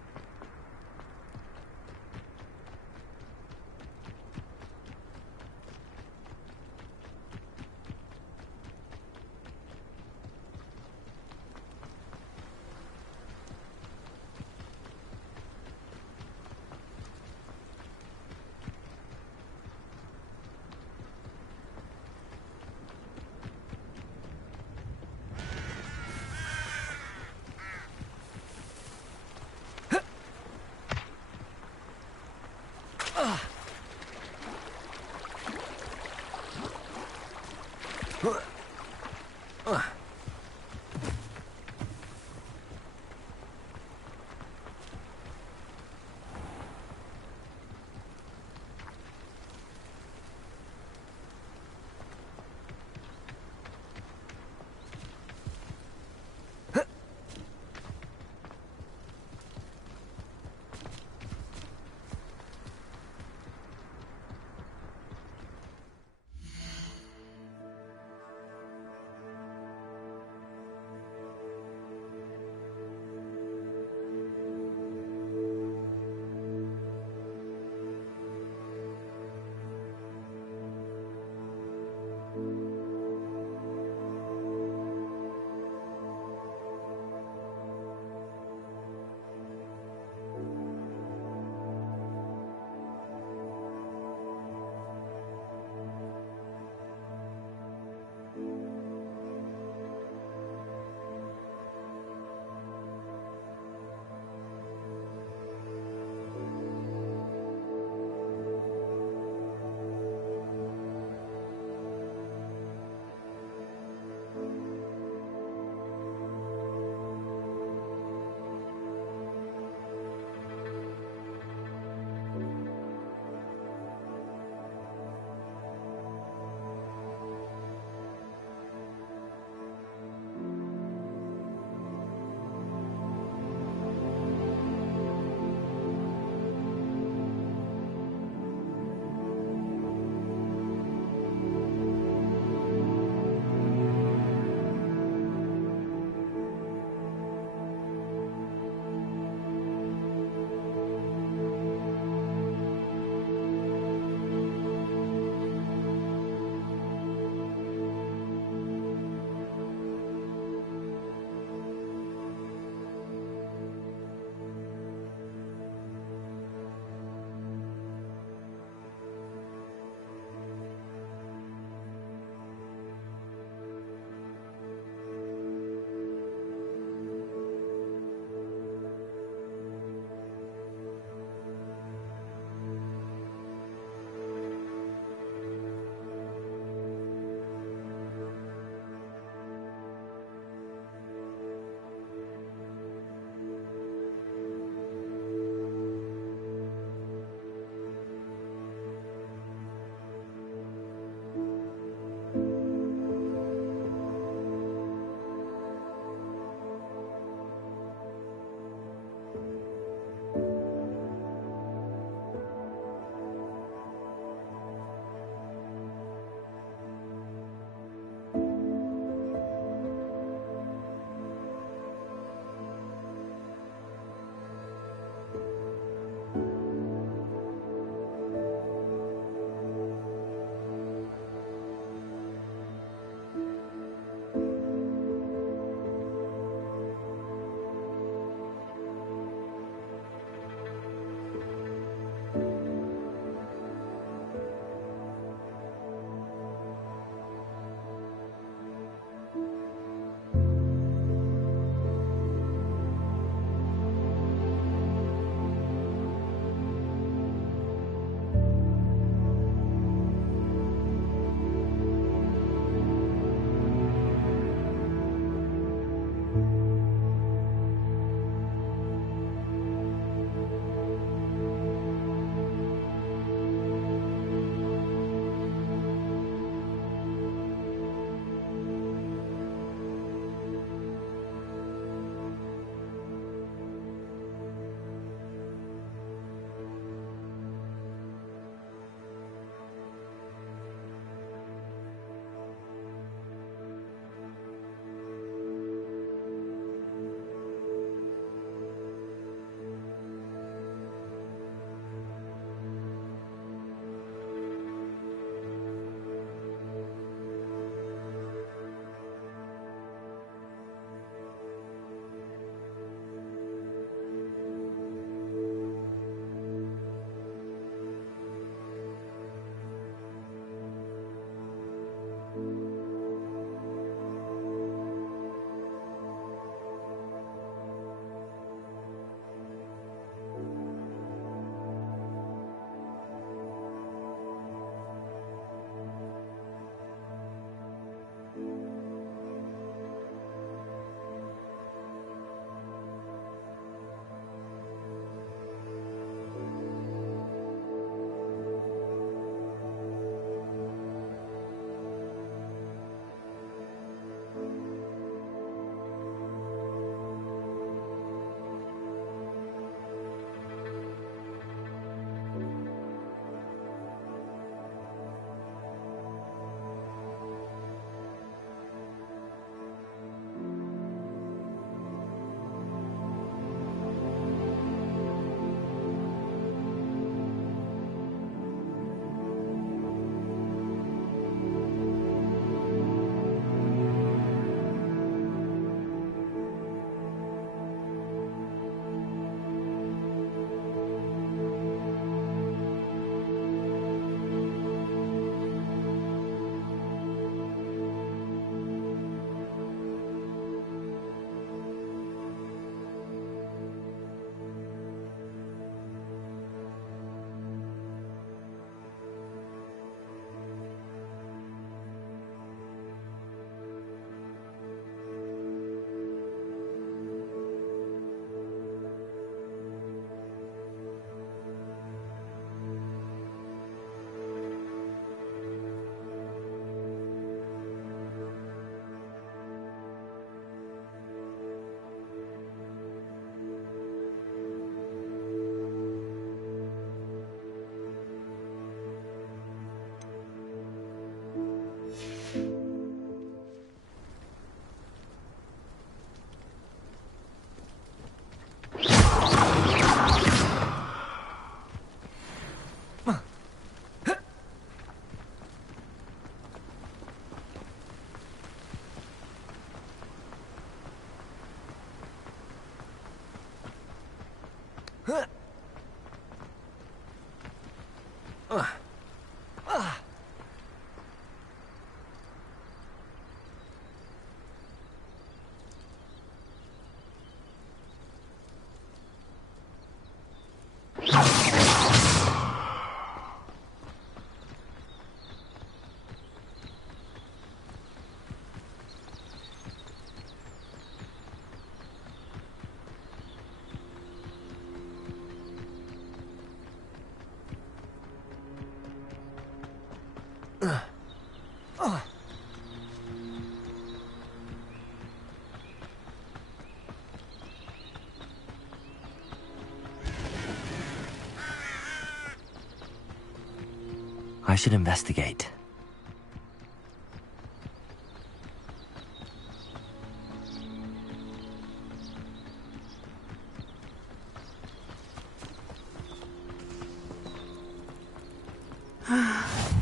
I should investigate.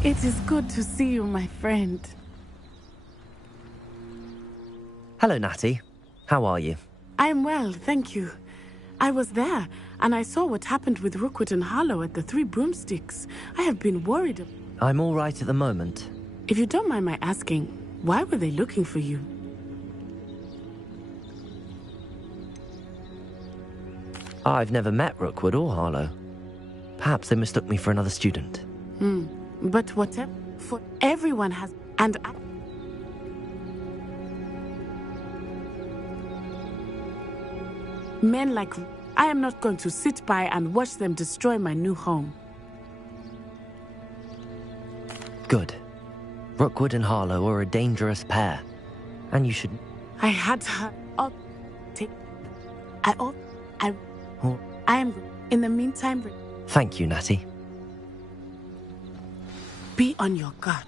It is good to see you, my friend. Hello, Natty. How are you? I am well, thank you. I was there, and I saw what happened with Rookwood and Harlow at the Three Broomsticks. I have been worried. I'm all right at the moment. If you don't mind my asking, why were they looking for you? I've never met Rookwood or Harlow. Perhaps they mistook me for another student. But whatever, for everyone has, and men like, I am not going to sit by and watch them destroy my new home. Good. Rookwood and Harlow are a dangerous pair, and you should... I had her up. I am, in the meantime... Thank you, Natty. Be on your guard.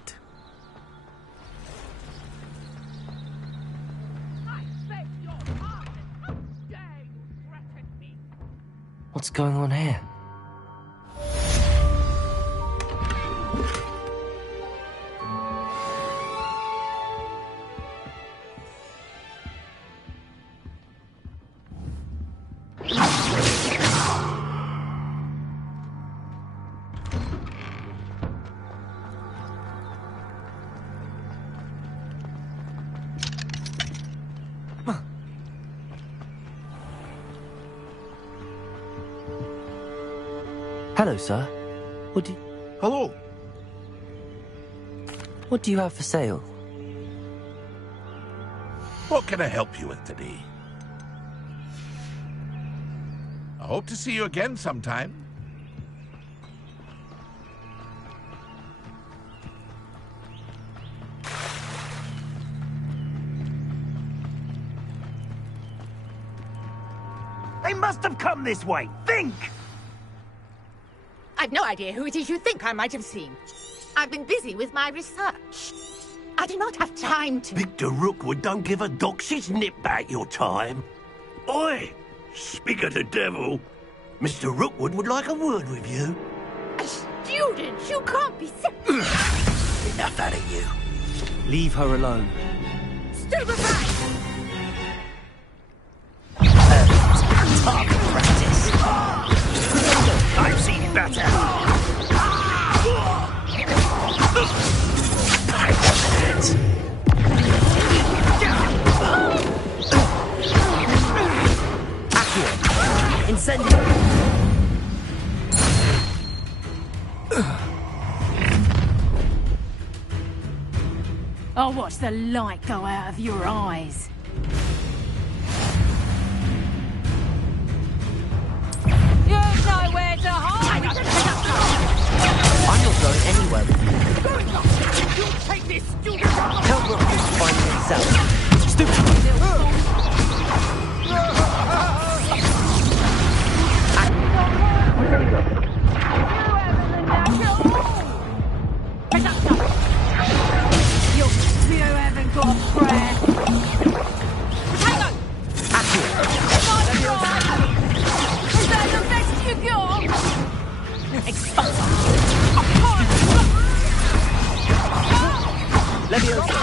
What's going on here? Hello, sir. Hello. What do you have for sale? What can I help you with today? I hope to see you again sometime. They must have come this way. Think! I've no idea who it is you think I might have seen. I've been busy with my research. I do not have time to... Victor Rookwood don't give a doxy's nip back your time. Oi! Speak of the devil. Mr. Rookwood would like a word with you. A student? You can't be... Enough out of you. Leave her alone. Stupefy! Target practice. I've seen better. Incendio. I'll watch the light go out of your eyes. You've nowhere to hide! I'm not going anywhere with you. You'll take this student! Tell Rookwood to find himself. Stupid! You haven't got a prayer. Potato! Is that the best you got? Expulsor! Leviosa!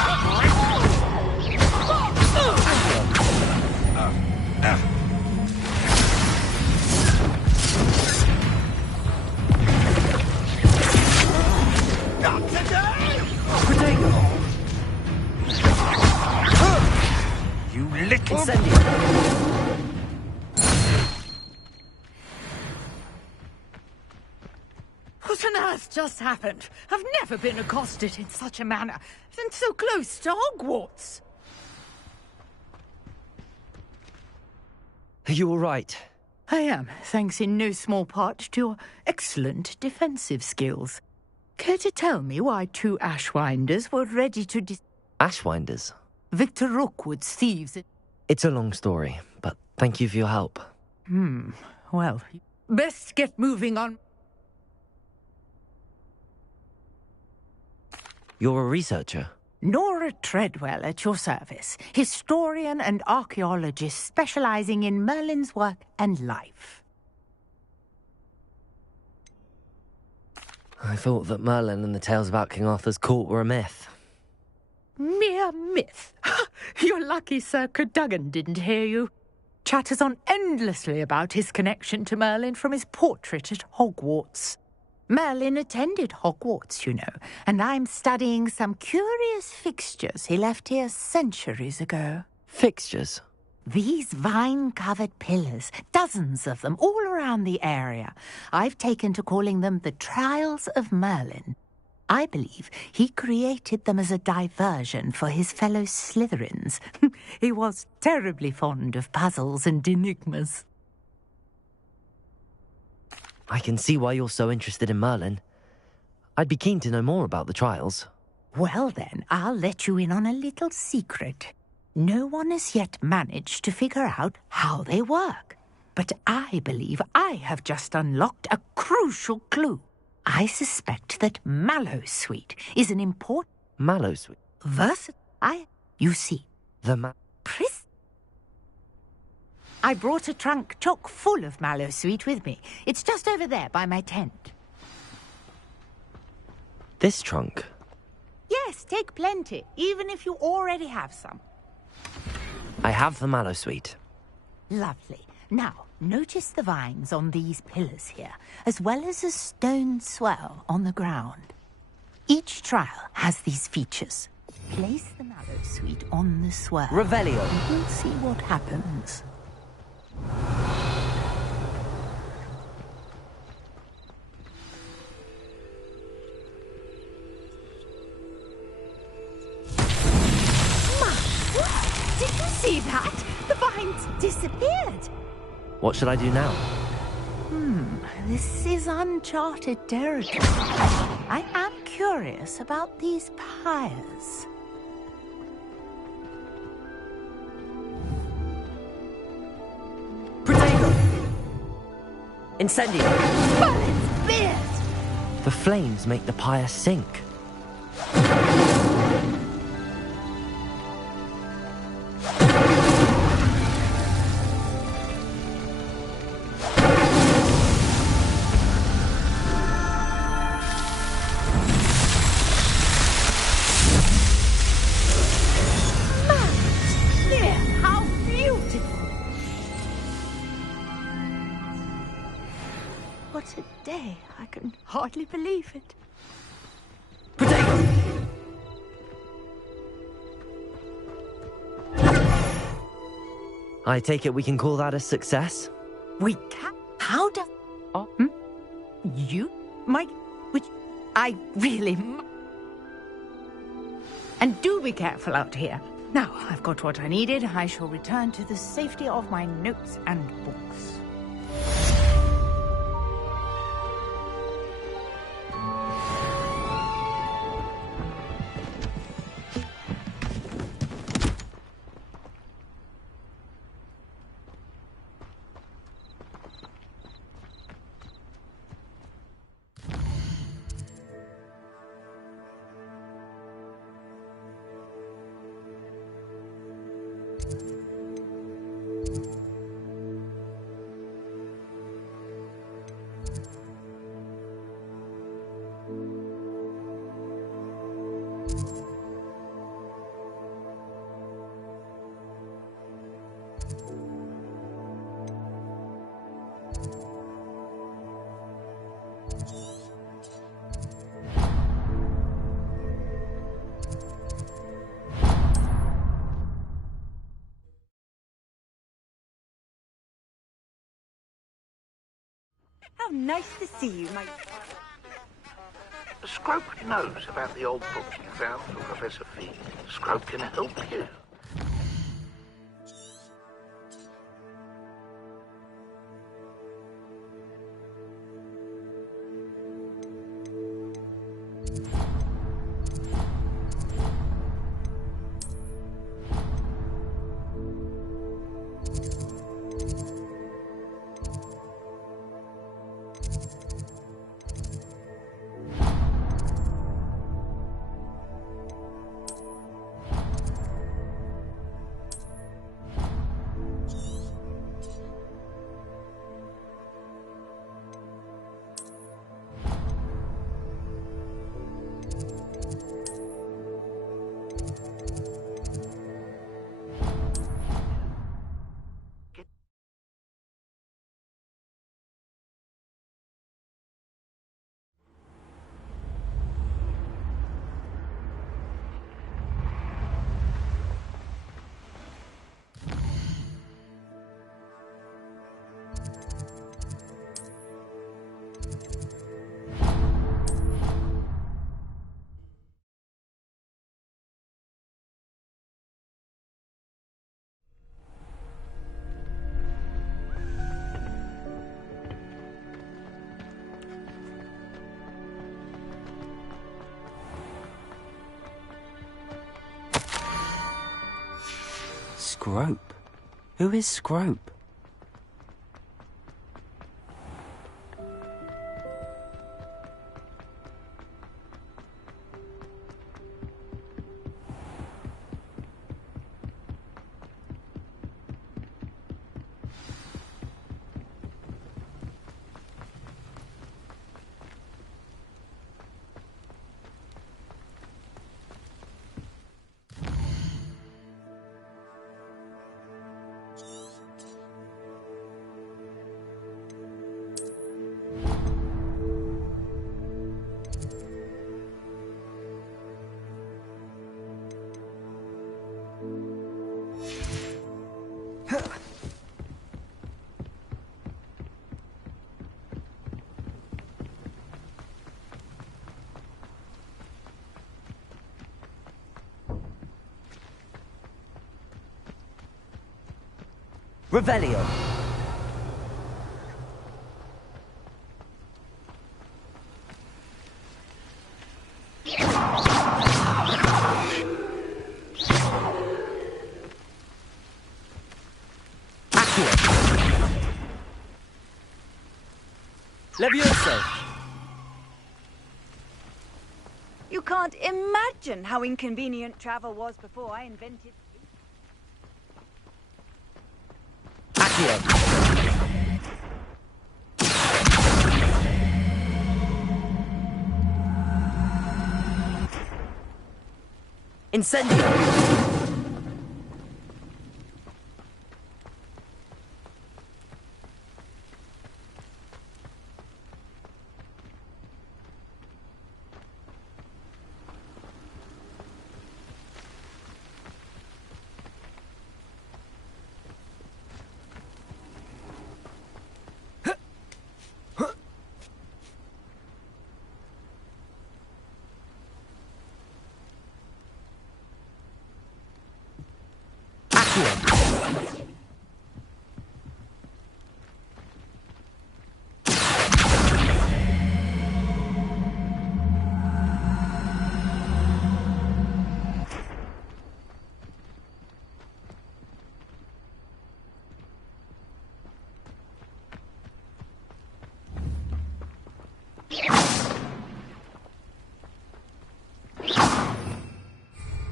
You little... What on earth just happened? I've never been accosted in such a manner, and so close to Hogwarts. Are you all right? I am, thanks in no small part to your excellent defensive skills. Care to tell me why 2 Ashwinders were ready to Ashwinders? Victor Rookwood's thieves? It's a long story, but thank you for your help. Well, best get moving on. You're a researcher? Nora Treadwell at your service, historian and archaeologist specializing in Merlin's work and life. I thought that Merlin and the tales about King Arthur's court were a myth. Mere myth. You're lucky Sir Cadogan didn't hear you. Chatters on endlessly about his connection to Merlin from his portrait at Hogwarts. Merlin attended Hogwarts, you know, and I'm studying some curious fixtures he left here centuries ago. Fixtures? These vine-covered pillars, dozens of them, all around the area. I've taken to calling them the Trials of Merlin. I believe he created them as a diversion for his fellow Slytherins. He was terribly fond of puzzles and enigmas. I can see why you're so interested in Merlin. I'd be keen to know more about the trials. Well then, I'll let you in on a little secret. No one has yet managed to figure out how they work. But I believe I have just unlocked a crucial clue. I suspect that Mallowsweet is an important... Mallowsweet? You see. I brought a trunk chock full of Mallowsweet with me. It's just over there by my tent. This trunk? Yes, take plenty, even if you already have some. I have the Mallowsweet. Lovely. Now, notice the vines on these pillars here, as well as a stone swell on the ground. Each trial has these features. Place the Mallowsweet on the swell. Revelio. And we'll see what happens. Did you see that? The vines disappeared. What should I do now? This is uncharted territory. I am curious about these pyres. Protego! Incendio! Merlin's beard! The flames make the pyre sink. What a day. I can hardly believe it. I take it we can call that a success? We can? How does... You? Which... I really... And do be careful out here. Now, I've got what I needed. I shall return to the safety of my notes and books. How nice to see you, my... Scrope knows about the old book you found for Professor Fig. Scrope can help you. Scrope? Who is Scrope? Revelio. Levioso. You can't imagine how inconvenient travel was before I invented... Incendio.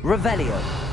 Revelio.